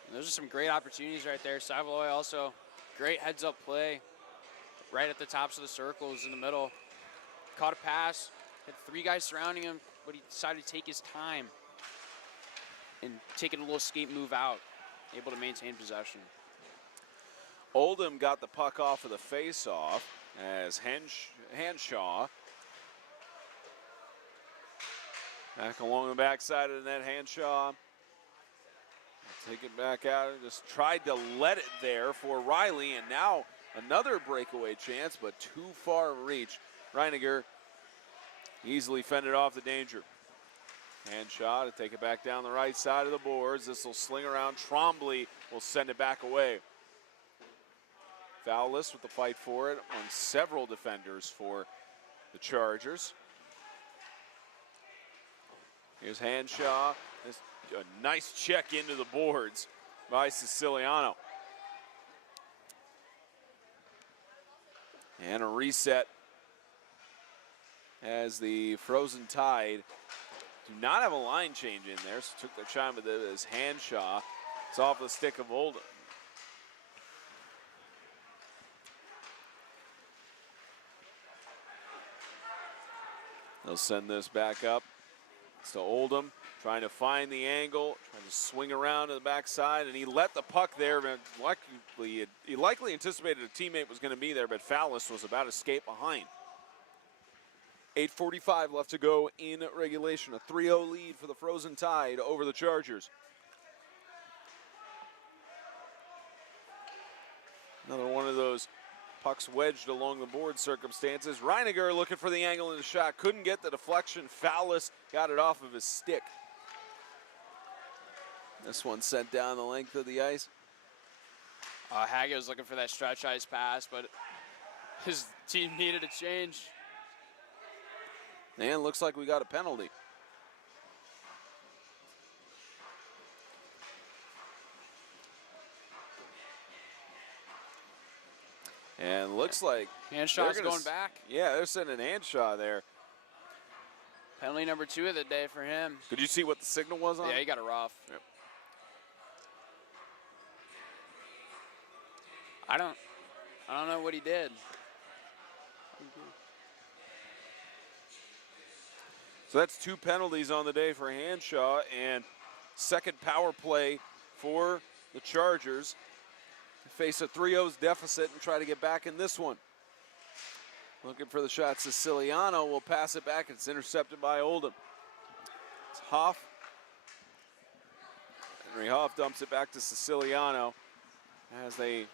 And those are some great opportunities right there. Savaloy also, great heads-up play. Right at the tops of the circles in the middle. Caught a pass, had 3 guys surrounding him, but he decided to take his time and taking a little skate move out, able to maintain possession. Oldham got the puck off of the face-off as Hanshaw back along the backside of the net. Hanshaw take it back out and just tried to let it there for Riley, and now another breakaway chance, but too far reach. Reiniger easily fended off the danger. Hanshaw to take it back down the right side of the boards. This will sling around. Trombley will send it back away. Fowlis with the fight for it on several defenders for the Chargers. Here's Hanshaw. A nice check into the boards by Siciliano. And a reset as the Frozen Tide do not have a line change in there, so took their time with it as Hanshaw. It's off the stick of Oldham. They'll send this back up. It's to Oldham, trying to find the angle, trying to swing around to the backside, and he let the puck there. But he likely anticipated a teammate was going to be there, but Fowlis was about to skate behind. 8:45 left to go in regulation. A 3-0 lead for the Frozen Tide over the Chargers. Another one of those pucks wedged along the board circumstances. Reiniger looking for the angle in the shot. Couldn't get the deflection. Fowlis got it off of his stick. This one sent down the length of the ice. Haggett was looking for that stretch ice pass, but his team needed a change. And looks like we got a penalty. And looks like Hanshaw's going back. Yeah, they're sending Hanshaw there. Penalty number 2 of the day for him. Could you see what the signal was on? Yeah, he got a rough. Yep. I don't know what he did. So that's 2 penalties on the day for Hanshaw, and second power play for the Chargers. They face a 3-0 deficit and try to get back in this one. Looking for the shot. Siciliano will pass it back. It's intercepted by Oldham. It's Hoff. Henry Hoff dumps it back to Siciliano as they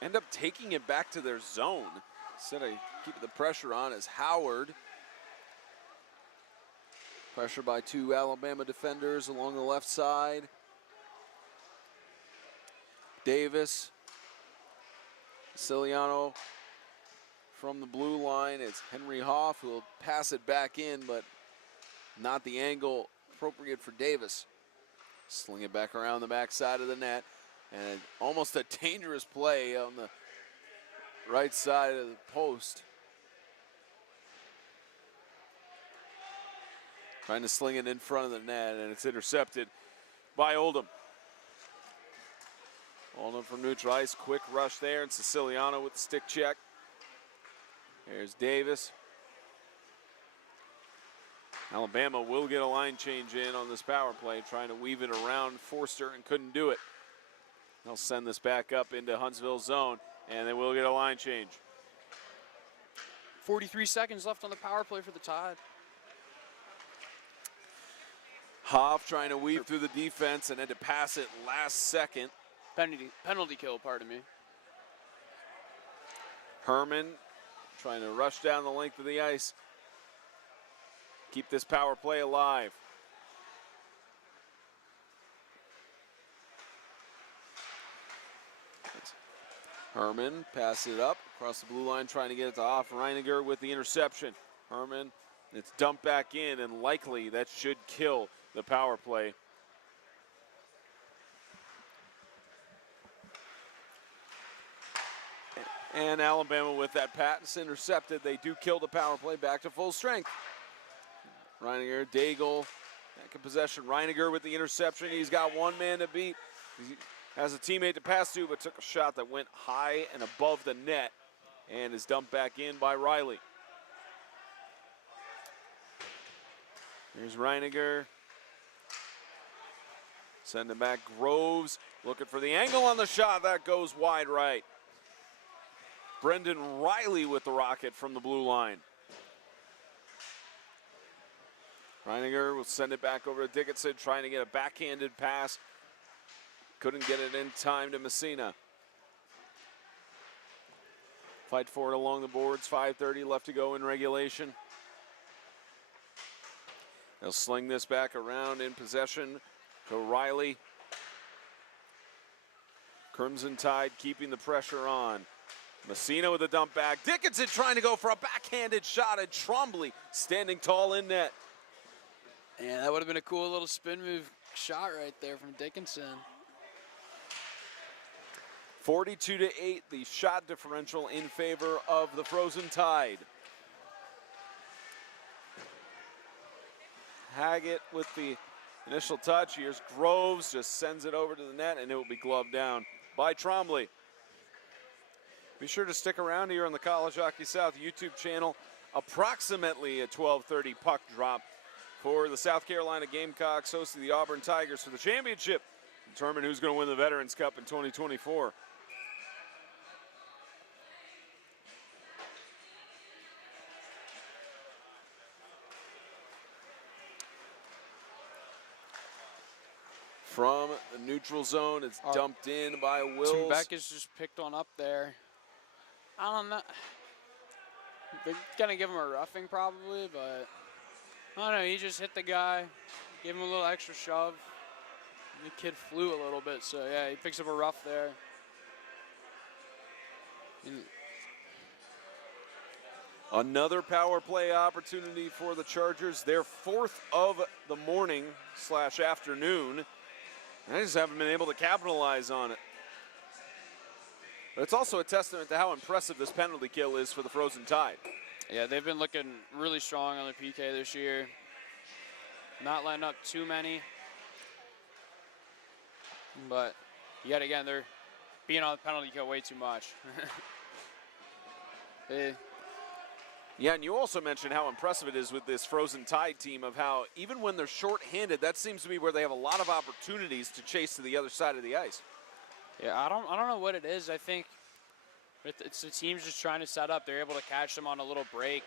end up taking it back to their zone. Instead of keeping the pressure on as Howard. Pressure by 2 Alabama defenders along the left side. Davis. Siciliano from the blue line. It's Henry Hoff who will pass it back in, but not the angle appropriate for Davis. Sling it back around the backside of the net. And almost a dangerous play on the right side of the post. Trying to sling it in front of the net, and it's intercepted by Oldham. Oldham from neutral ice, quick rush there, and Siciliano with the stick check. There's Davis. Alabama will get a line change in on this power play, trying to weave it around Forster and couldn't do it. They'll send this back up into Huntsville zone, and they will get a line change. 43 seconds left on the power play for the Tide. Hoff trying to weave through the defense and had to pass it last second. Penalty kill, pardon me. Herman trying to rush down the length of the ice. Keep this power play alive. Herman passes it up across the blue line, trying to get it to Hoff. Reiniger with the interception. Herman, it's dumped back in, and likely that should kill the power play. And Alabama with that pass intercepted. They do kill the power play back to full strength. Reiniger, Daigle, back in possession. Reiniger with the interception. He's got one man to beat. He has a teammate to pass to, but took a shot that went high and above the net and is dumped back in by Riley. Here's Reiniger. Send it back. Groves looking for the angle on the shot. That goes wide right. Brendan Riley with the rocket from the blue line. Reiniger will send it back over to Dickinson, trying to get a backhanded pass. Couldn't get it in time to Messina. Fight for it along the boards. 5:30 left to go in regulation. They'll sling this back around in possession to Riley. Crimson Tide keeping the pressure on. Messina with a dump back. Dickinson trying to go for a backhanded shot, and Trombley standing tall in net. Yeah, that would have been a cool little spin move shot right there from Dickinson. 42-8, the shot differential in favor of the Frozen Tide. Haggett with the initial touch. Here's Groves, just sends it over to the net, and it will be gloved down by Trombley. Be sure to stick around here on the College Hockey South YouTube channel. Approximately at 12:30 puck drop for the South Carolina Gamecocks hosting the Auburn Tigers for the championship. Determine who's going to win the Veterans Cup in 2024. From the neutral zone, it's dumped in by Wills. Tim Beckus just picked one up there. I don't know. They're going to give him a roughing probably, but I don't know. He just hit the guy, gave him a little extra shove. And the kid flew a little bit, so yeah, he picks up a rough there. Another power play opportunity for the Chargers, their fourth of the morning / afternoon. They just haven't been able to capitalize on it. But it's also a testament to how impressive this penalty kill is for the Frozen Tide. Yeah, they've been looking really strong on the PK this year. Not letting up too many. But yet again, they're being on the penalty kill way too much. Yeah, and you also mentioned how impressive it is with this Frozen Tide team of how even when they're short-handed, that seems to be where they have a lot of opportunities to chase to the other side of the ice. Yeah, I don't know what it is. I think it's the team's just trying to set up. They're able to catch them on a little break.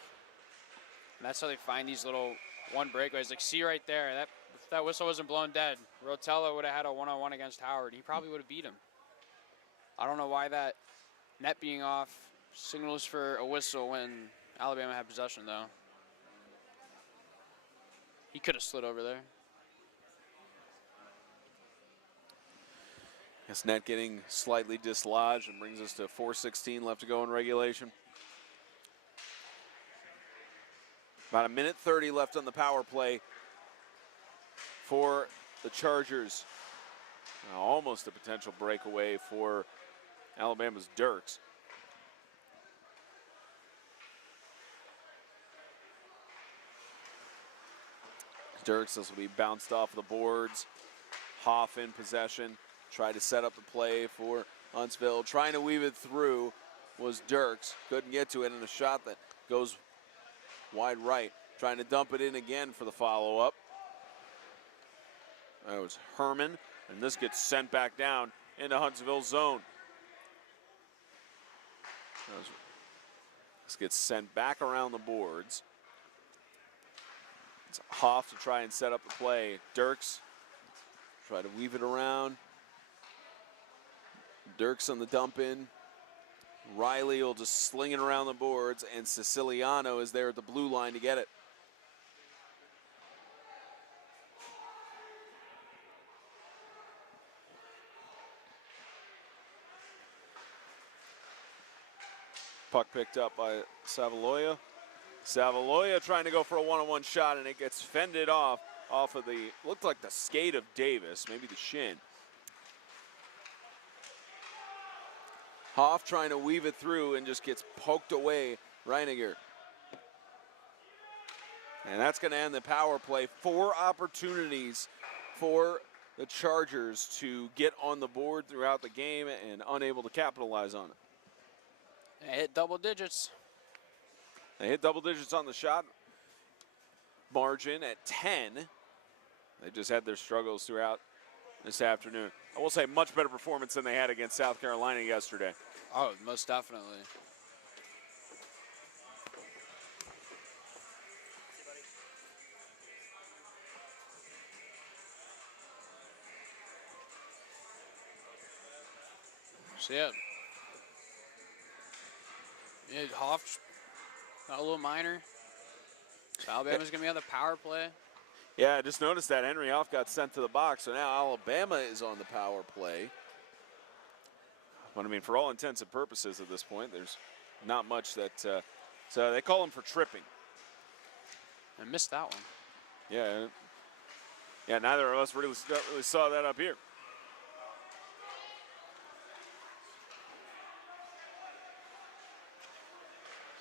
And that's how they find these little one breakaways. Like, see right there, if that whistle wasn't blown dead, Rotella would have had a one-on-one against Howard. He probably would have beat him. I don't know why that net being off signals for a whistle when Alabama had possession, though. He could have slid over there. This net getting slightly dislodged and brings us to 4:16 left to go in regulation. About 1:30 left on the power play for the Chargers. Almost a potential breakaway for Alabama's Dirks. Dirks, this will be bounced off the boards. Hoff in possession. Tried to set up the play for Huntsville. Trying to weave it through was Dirks. Couldn't get to it, and a shot that goes wide right. Trying to dump it in again for the follow-up. That was Herman, and this gets sent back down into Huntsville's zone. This gets sent back around the boards. It's Hoff to try and set up the play. Dirks try to weave it around. Dirks on the dump in. Riley will just sling it around the boards, and Siciliano is there at the blue line to get it. Puck picked up by Savaloya. Savaloya trying to go for a one-on-one shot, and it gets fended off of the, looked like the skate of Davis, maybe the shin. Hoff trying to weave it through and just gets poked away. Reiniger. And that's going to end the power play. 4 opportunities for the Chargers to get on the board throughout the game and unable to capitalize on it. They hit double digits. They hit double digits on the shot margin at 10. They just had their struggles throughout this afternoon. I will say much better performance than they had against South Carolina yesterday. Oh, most definitely. So yeah, Hoff got a little minor. So Alabama's going to be on the power play. Yeah, I just noticed that Henry Hoff got sent to the box, so now Alabama is on the power play. But I mean, for all intents and purposes at this point, there's not much that. So they call him for tripping. I missed that one. Yeah. Yeah. Neither of us really saw that up here.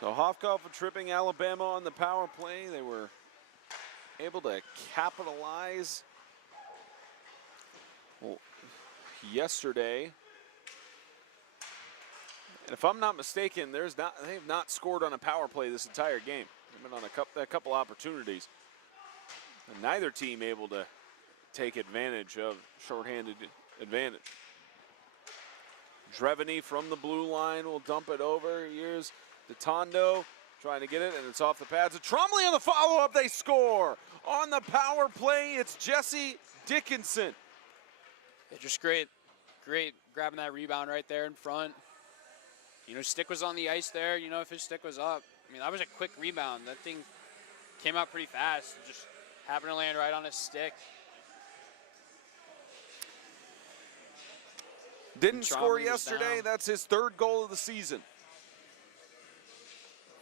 So Hofkoff for tripping Alabama on the power play. They were able to capitalize yesterday. And if I'm not mistaken, they have not scored on a power play this entire game. They've been on a couple opportunities. And neither team able to take advantage of shorthanded advantage. Dreveny from the blue line will dump it over. Here's DeTondo trying to get it, and it's off the pads. And Trombley on the follow-up, they score. On the power play, it's Jesse Dickinson. Yeah, just great grabbing that rebound right there in front. You know, stick was on the ice there. You know, if his stick was up, I mean, that was a quick rebound. That thing came out pretty fast. Just happened to land right on his stick. Didn't score yesterday. That's his third goal of the season.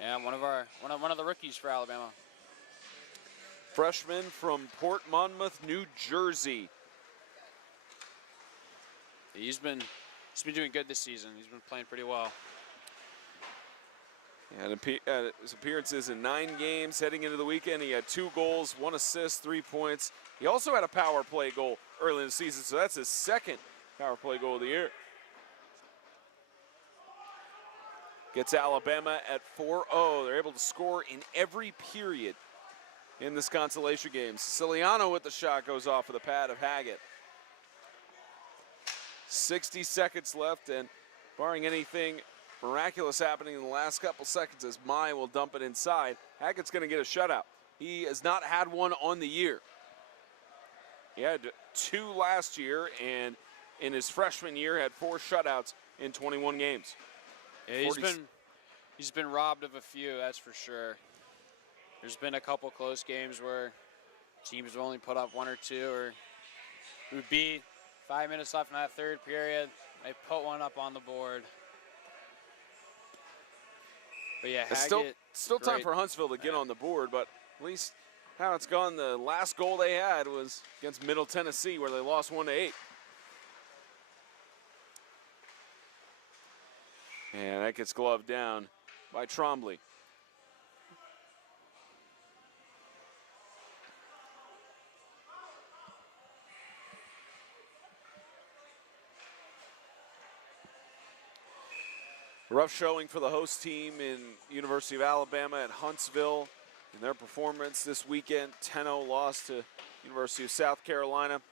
Yeah, one of the rookies for Alabama. Freshman from Port Monmouth, New Jersey. He's been doing good this season. He's been playing pretty well. And his appearances in 9 games heading into the weekend. He had 2 goals, 1 assist, 3 points. He also had a power play goal early in the season, so that's his second power play goal of the year. Gets Alabama at 4-0. They're able to score in every period in this consolation game. Siciliano with the shot goes off of the pad of Haggett. 60 seconds left, and barring anything miraculous happening in the last couple seconds as Mai will dump it inside, Hackett's going to get a shutout. He has not had one on the year. He had 2 last year, and in his freshman year had 4 shutouts in 21 games. Yeah, he's been robbed of a few, that's for sure. There's been a couple close games where teams have only put up 1 or 2, or it would be 5 minutes left in that third period. They put one up on the board. But yeah, Haggett, still time for Huntsville to get on the board, but at least how it's gone, the last goal they had was against Middle Tennessee, where they lost 1-8. And that gets gloved down by Trombley. Rough showing for the host team in University of Alabama at Huntsville in their performance this weekend. 10-0 loss to University of South Carolina,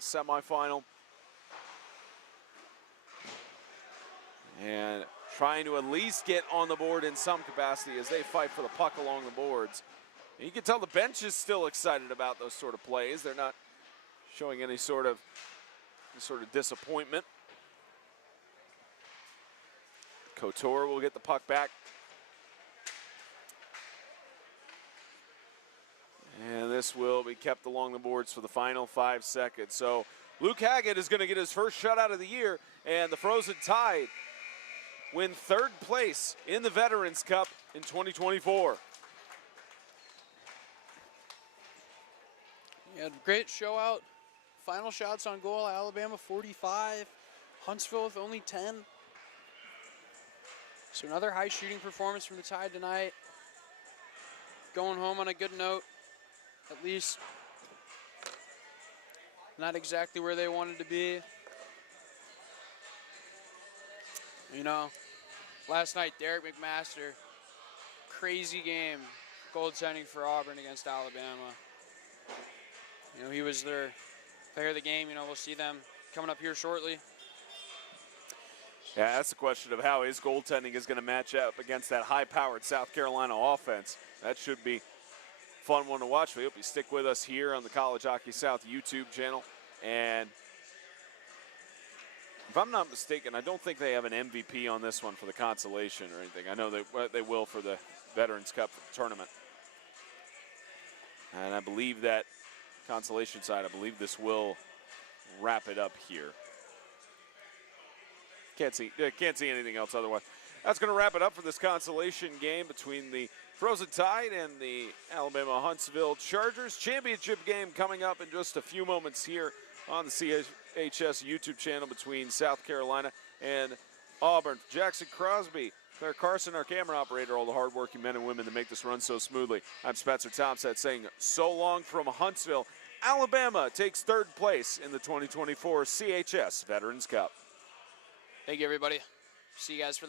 semifinal. And trying to at least get on the board in some capacity as they fight for the puck along the boards. And you can tell the bench is still excited about those sort of plays. They're not showing any sort of disappointment. Couture will get the puck back. And this will be kept along the boards for the final 5 seconds. So Luke Haggett is going to get his first shutout of the year, and the Frozen Tide win 3rd place in the Veterans Cup in 2024. Yeah, great show out. Final shots on goal, Alabama 45, Huntsville with only 10. So another high shooting performance from the Tide tonight. Going home on a good note, at least. Not exactly where they wanted to be. You know, last night, Derek McMaster, crazy game, goaltending for Auburn against Alabama. You know, he was their player of the game. You know, we'll see them coming up here shortly. Yeah, that's the question of how his goaltending is going to match up against that high-powered South Carolina offense. That should be a fun one to watch. We hope you stick with us here on the College Hockey South YouTube channel. And if I'm not mistaken, I don't think they have an MVP on this one for the consolation or anything. I know they will for the Veterans Cup tournament. And I believe that consolation side, I believe this will wrap it up here. Can't see anything else otherwise. That's going to wrap it up for this consolation game between the Frozen Tide and the Alabama-Huntsville Chargers. Championship game coming up in just a few moments here on the CHS YouTube channel between South Carolina and Auburn. Jackson Crosby, Claire Carson, our camera operator, all the hardworking men and women that make this run so smoothly. I'm Spencer Thompson saying so long from Huntsville. Alabama takes third place in the 2024 CHS Veterans Cup. Thank you, everybody. See you guys for the